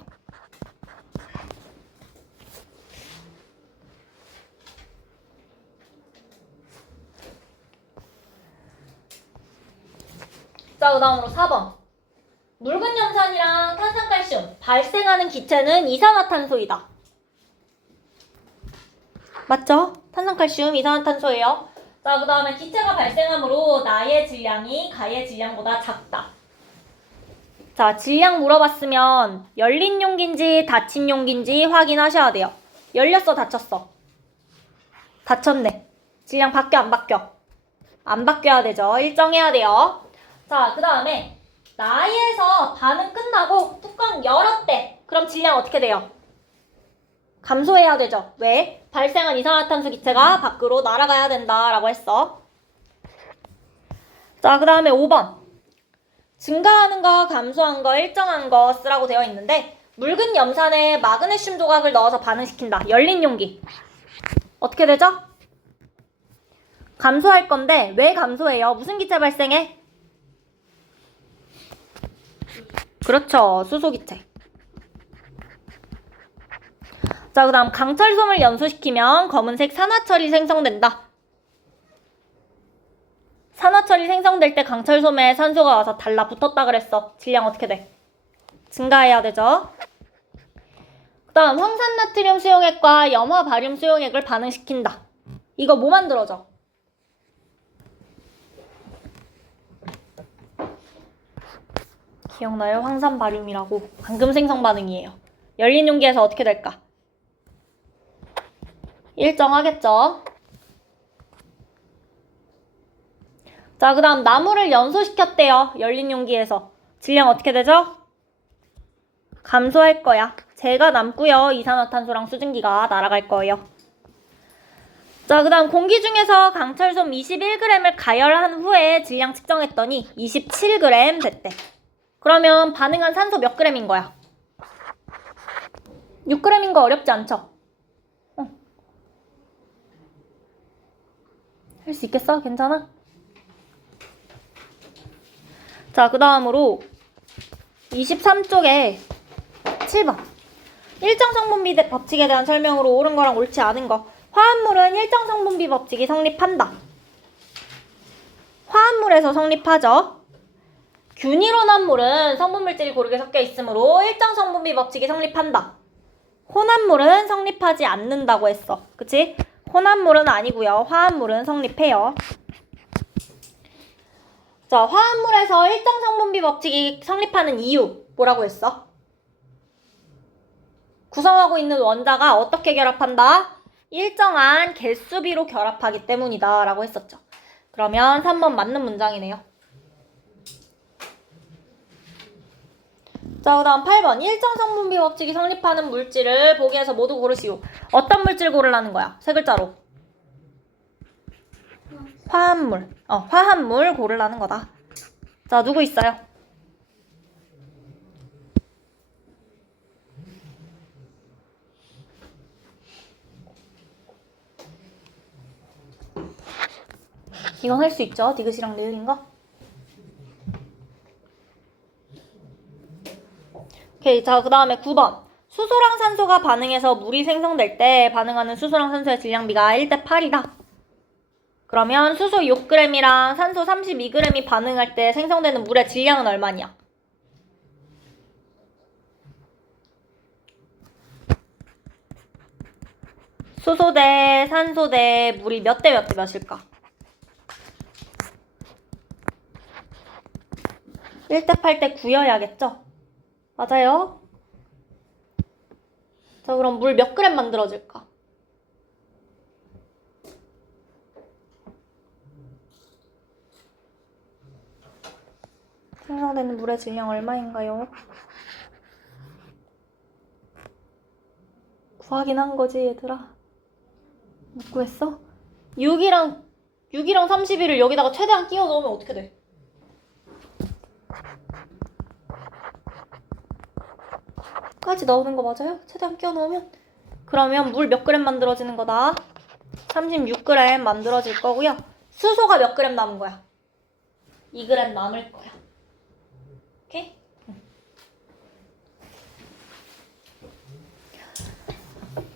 자, 그 다음으로 4번. 묽은 염산이랑 탄산칼슘 발생하는 기체는 이산화탄소이다. 맞죠? 탄산칼슘 이산화탄소예요. 자, 그 다음에 기체가 발생함으로 나의 질량이 가의 질량보다 작다. 자, 질량 물어봤으면 열린 용기인지 닫힌 용기인지 확인하셔야 돼요. 열렸어, 닫혔어? 닫혔네. 질량 바뀌어, 안 바뀌어? 안 바뀌어야 되죠. 일정해야 돼요. 자, 그 다음에 나이에서 반응 끝나고 뚜껑 열었대. 그럼 질량 어떻게 돼요? 감소해야 되죠. 왜? 발생한 이산화탄소 기체가 밖으로 날아가야 된다라고 했어. 자, 그 다음에 5번. 증가하는 거, 감소한 거, 일정한 거 쓰라고 되어 있는데 묽은 염산에 마그네슘 조각을 넣어서 반응시킨다. 열린 용기. 어떻게 되죠? 감소할 건데 왜 감소해요? 무슨 기체 발생해? 그렇죠. 수소기체. 자, 그 다음 강철솜을 연소시키면 검은색 산화철이 생성된다. 산화철이 생성될 때 강철솜에 산소가 와서 달라붙었다 그랬어. 질량 어떻게 돼? 증가해야 되죠. 그 다음 황산나트륨 수용액과 염화바륨 수용액을 반응시킨다. 이거 뭐 만들어져? 기억나요? 황산바륨이라고. 방금 생성 반응이에요. 열린 용기에서 어떻게 될까? 일정하겠죠? 자, 그 다음 나무를 연소시켰대요. 열린 용기에서. 질량 어떻게 되죠? 감소할 거야. 재가 남고요. 이산화탄소랑 수증기가 날아갈 거예요. 자, 그 다음 공기 중에서 강철솜 21g을 가열한 후에 질량 측정했더니 27g 됐대. 그러면 반응한 산소 몇 g인 거야? 6g인 거 어렵지 않죠? 할 수 있겠어? 괜찮아? 자, 그 다음으로 23쪽에 7번. 일정 성분비 법칙에 대한 설명으로 옳은 거랑 옳지 않은 거. 화합물은 일정 성분비 법칙이 성립한다. 화합물에서 성립하죠. 균일혼합물은 성분물질이 고르게 섞여 있으므로 일정 성분비 법칙이 성립한다. 혼합물은 성립하지 않는다고 했어. 그치? 혼합물은 아니고요. 화합물은 성립해요. 자, 화합물에서 일정 성분비 법칙이 성립하는 이유 뭐라고 했어? 구성하고 있는 원자가 어떻게 결합한다? 일정한 개수비로 결합하기 때문이다 라고 했었죠. 그러면 3번 맞는 문장이네요. 자, 그 다음 8번. 일정 성분비 법칙이 성립하는 물질을 보기에서 모두 고르시오. 어떤 물질 고르라는 거야? 세 글자로. 화합물. 화합물 고르라는 거다. 자, 누구 있어요? 이건 할 수 있죠? 디귿이랑 리을인 거? 오케이. 자, 그 다음에 9번. 수소랑 산소가 반응해서 물이 생성될 때 반응하는 수소랑 산소의 질량비가 1대8이다. 그러면 수소 6g이랑 산소 32g이 반응할 때 생성되는 물의 질량은 얼마냐? 수소 대 산소 대 물이 몇 대 몇 대 몇일까? 1대8 대 9여야겠죠? 맞아요. 자, 그럼 물 몇 그램 만들어질까? 생성되는 물의 질량 얼마인가요? 구하긴 한 거지, 얘들아. 못 구했어? 6이랑 31을 여기다가 최대한 끼워 넣으면 어떻게 돼? 까지 나오는 거 맞아요? 최대한 끼워 넣으면? 그러면 물 몇 그램 만들어지는 거다? 36g 만들어질 거고요. 수소가 몇 그램 남은 거야? 2g 남을 거야. 오케이?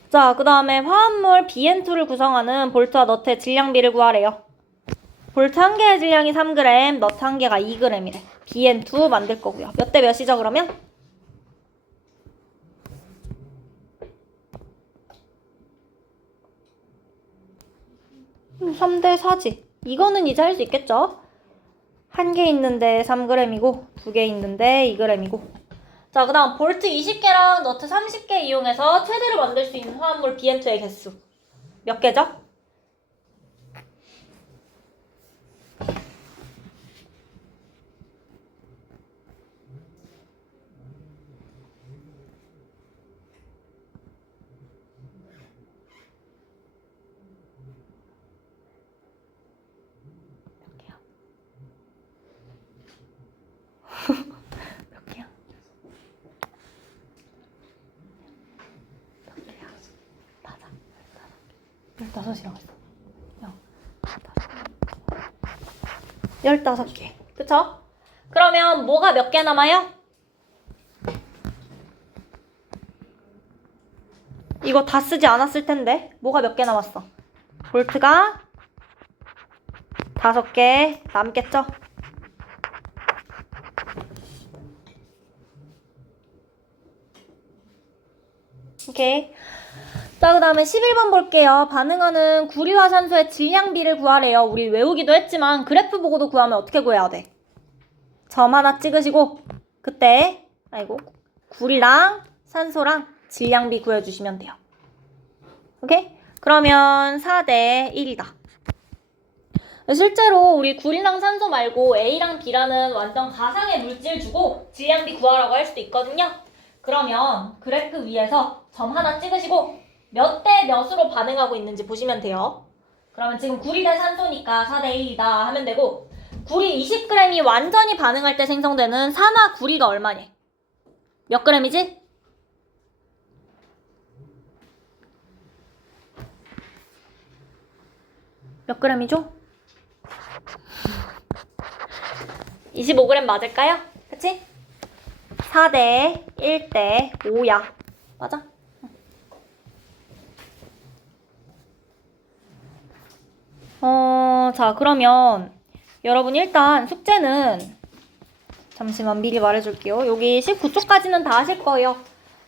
자, 그 다음에 화합물 BN2를 구성하는 볼트와 너트의 질량비를 구하래요. 볼트 한 개의 질량이 3g, 너트 한 개가 2g이래. BN2 만들 거고요. 몇 대 몇이죠, 그러면? 3대 4지. 이거는 이제 할 수 있겠죠? 한 개 있는데 3g이고, 두 개 있는데 2g이고. 자, 그 다음 볼트 20개랑 너트 30개 이용해서 최대로 만들 수 있는 화합물 BN2의 개수. 몇 개죠? 몇 개야? 몇 개야? 15이라고 했어. 15개. 그쵸? 그러면 뭐가 몇 개 남아요? 이거 다 쓰지 않았을 텐데. 뭐가 몇 개 남았어? 볼트가 5개 남겠죠? 오케이. 자, 그 다음에 11번 볼게요. 반응하는 구리와 산소의 질량비를 구하래요. 우리 외우기도 했지만 그래프 보고도 구하면 어떻게 구해야 돼? 점 하나 찍으시고 그때 구리랑 산소랑 질량비 구해주시면 돼요. 오케이? 그러면 4대 1이다. 실제로 우리 구리랑 산소 말고 A랑 B라는 완전 가상의 물질 주고 질량비 구하라고 할 수도 있거든요. 그러면 그래프 위에서 점 하나 찍으시고 몇 대 몇으로 반응하고 있는지 보시면 돼요. 그러면 지금 구리 대 산소니까 4대 1이다 하면 되고, 구리 20g이 완전히 반응할 때 생성되는 산화 구리가 얼마니? 몇 g이지? 몇 g이죠? 25g 맞을까요? 그치? 4대 1대 5야. 맞아? 자, 그러면 여러분 일단 숙제는 잠시만 미리 말해줄게요. 여기 19쪽까지는 다 하실 거예요.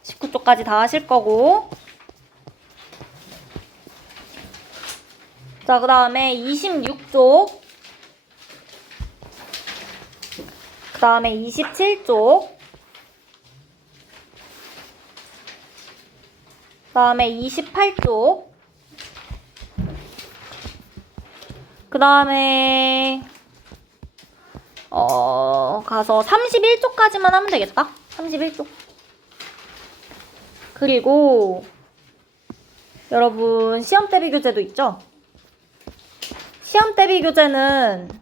19쪽까지 다 하실 거고. 자, 그 다음에 26쪽. 그 다음에 27쪽. 그 다음에 28쪽. 그 다음에 가서 31쪽까지만 하면 되겠다. 31쪽. 그리고 여러분 시험 대비 교재도 있죠? 시험 대비 교재는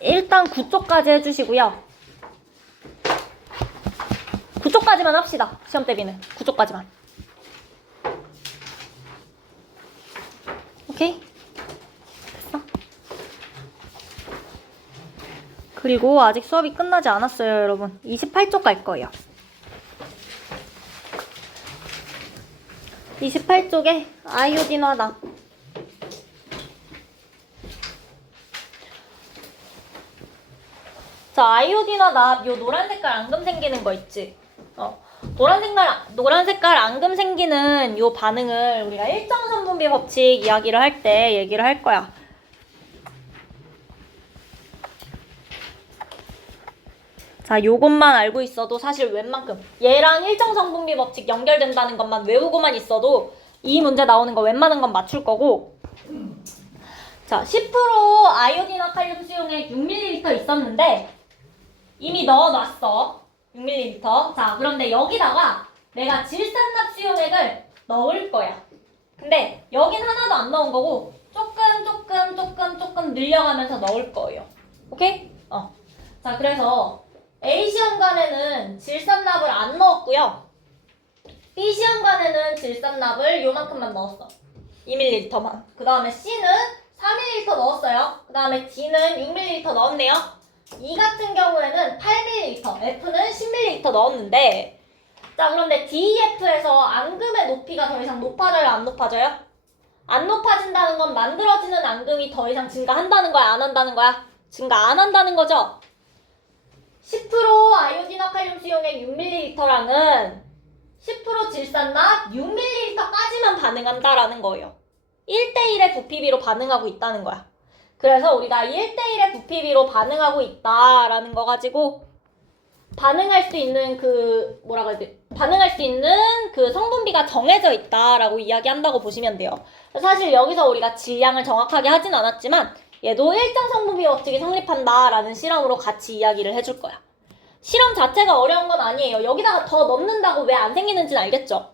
일단 9쪽까지 해주시고요. 9쪽까지만 합시다. 시험 대비는 9쪽까지만. 오케이? 됐어? 그리고 아직 수업이 끝나지 않았어요, 여러분. 28쪽 갈 거예요. 28쪽에 아이오딘화 납. 자, 아이오딘화 납, 요 노란 색깔 앙금 생기는 거 있지? 노란 색깔 앙금 생기는 요 반응을 우리가 일정선 분비 법칙 이야기를 할 때 얘기를 할 거야. 자, 요것만 알고 있어도 사실 웬만큼 얘랑 일정선 분비 법칙 연결된다는 것만 외우고만 있어도 이 문제 나오는 거 웬만한 건 맞출 거고. 자, 10% 아이오딘화 칼륨 수용액 6ml 있었는데 이미 넣어놨어. 6ml. 자, 그런데 여기다가 내가 질산납 수용액을 넣을 거야. 근데 여긴 하나도 안 넣은 거고 조금 늘려가면서 넣을 거예요. 오케이? 자, 그래서 A시험관에는 질산납을 안 넣었고요. B시험관에는 질산납을 요만큼만 넣었어. 2ml만. 그 다음에 C는 4ml 넣었어요. 그 다음에 D는 6ml 넣었네요. E 같은 경우에는 8ml, F는 10ml 넣었는데, 자, 그런데 DEF에서 앙금의 높이가 더 이상 높아져요, 안 높아져요? 안 높아진다는 건 만들어지는 앙금이 더 이상 증가한다는 거야, 안 한다는 거야? 증가 안 한다는 거죠? 10% 아이오딘화 칼륨 수용액 6ml랑은 10% 질산납 6ml까지만 반응한다라는 거예요. 1대1의 부피비로 반응하고 있다는 거야. 그래서 우리가 1대1의 부피비로 반응하고 있다라는 거 가지고 반응할 수 있는 반응할 수 있는 그 성분비가 정해져 있다라고 이야기한다고 보시면 돼요. 사실 여기서 우리가 질량을 정확하게 하진 않았지만 얘도 일정 성분비 법칙이 성립한다라는 실험으로 같이 이야기를 해줄 거야. 실험 자체가 어려운 건 아니에요. 여기다가 더 넣는다고 왜 안 생기는지는 알겠죠?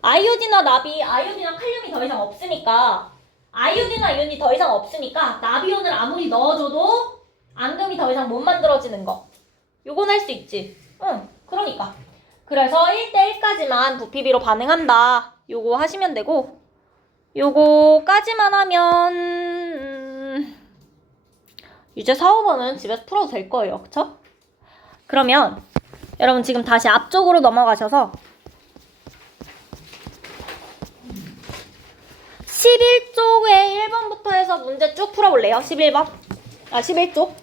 아이오딘화 납이, 아이오딘화 칼륨이 더 이상 없으니까, 아이오딘화 이온이 더 이상 없으니까 나비온을 아무리 넣어줘도 앙금이 더 이상 못 만들어지는 거. 요건 할 수 있지. 응, 그러니까. 그래서 1대1까지만 부피비로 반응한다. 요거 하시면 되고, 요거까지만 하면 유제 4, 5번은 집에서 풀어도 될 거예요. 그쵸? 그러면 여러분 지금 다시 앞쪽으로 넘어가셔서 11쪽에 1번부터 해서 문제 쭉 풀어볼래요? 11번? 11쪽?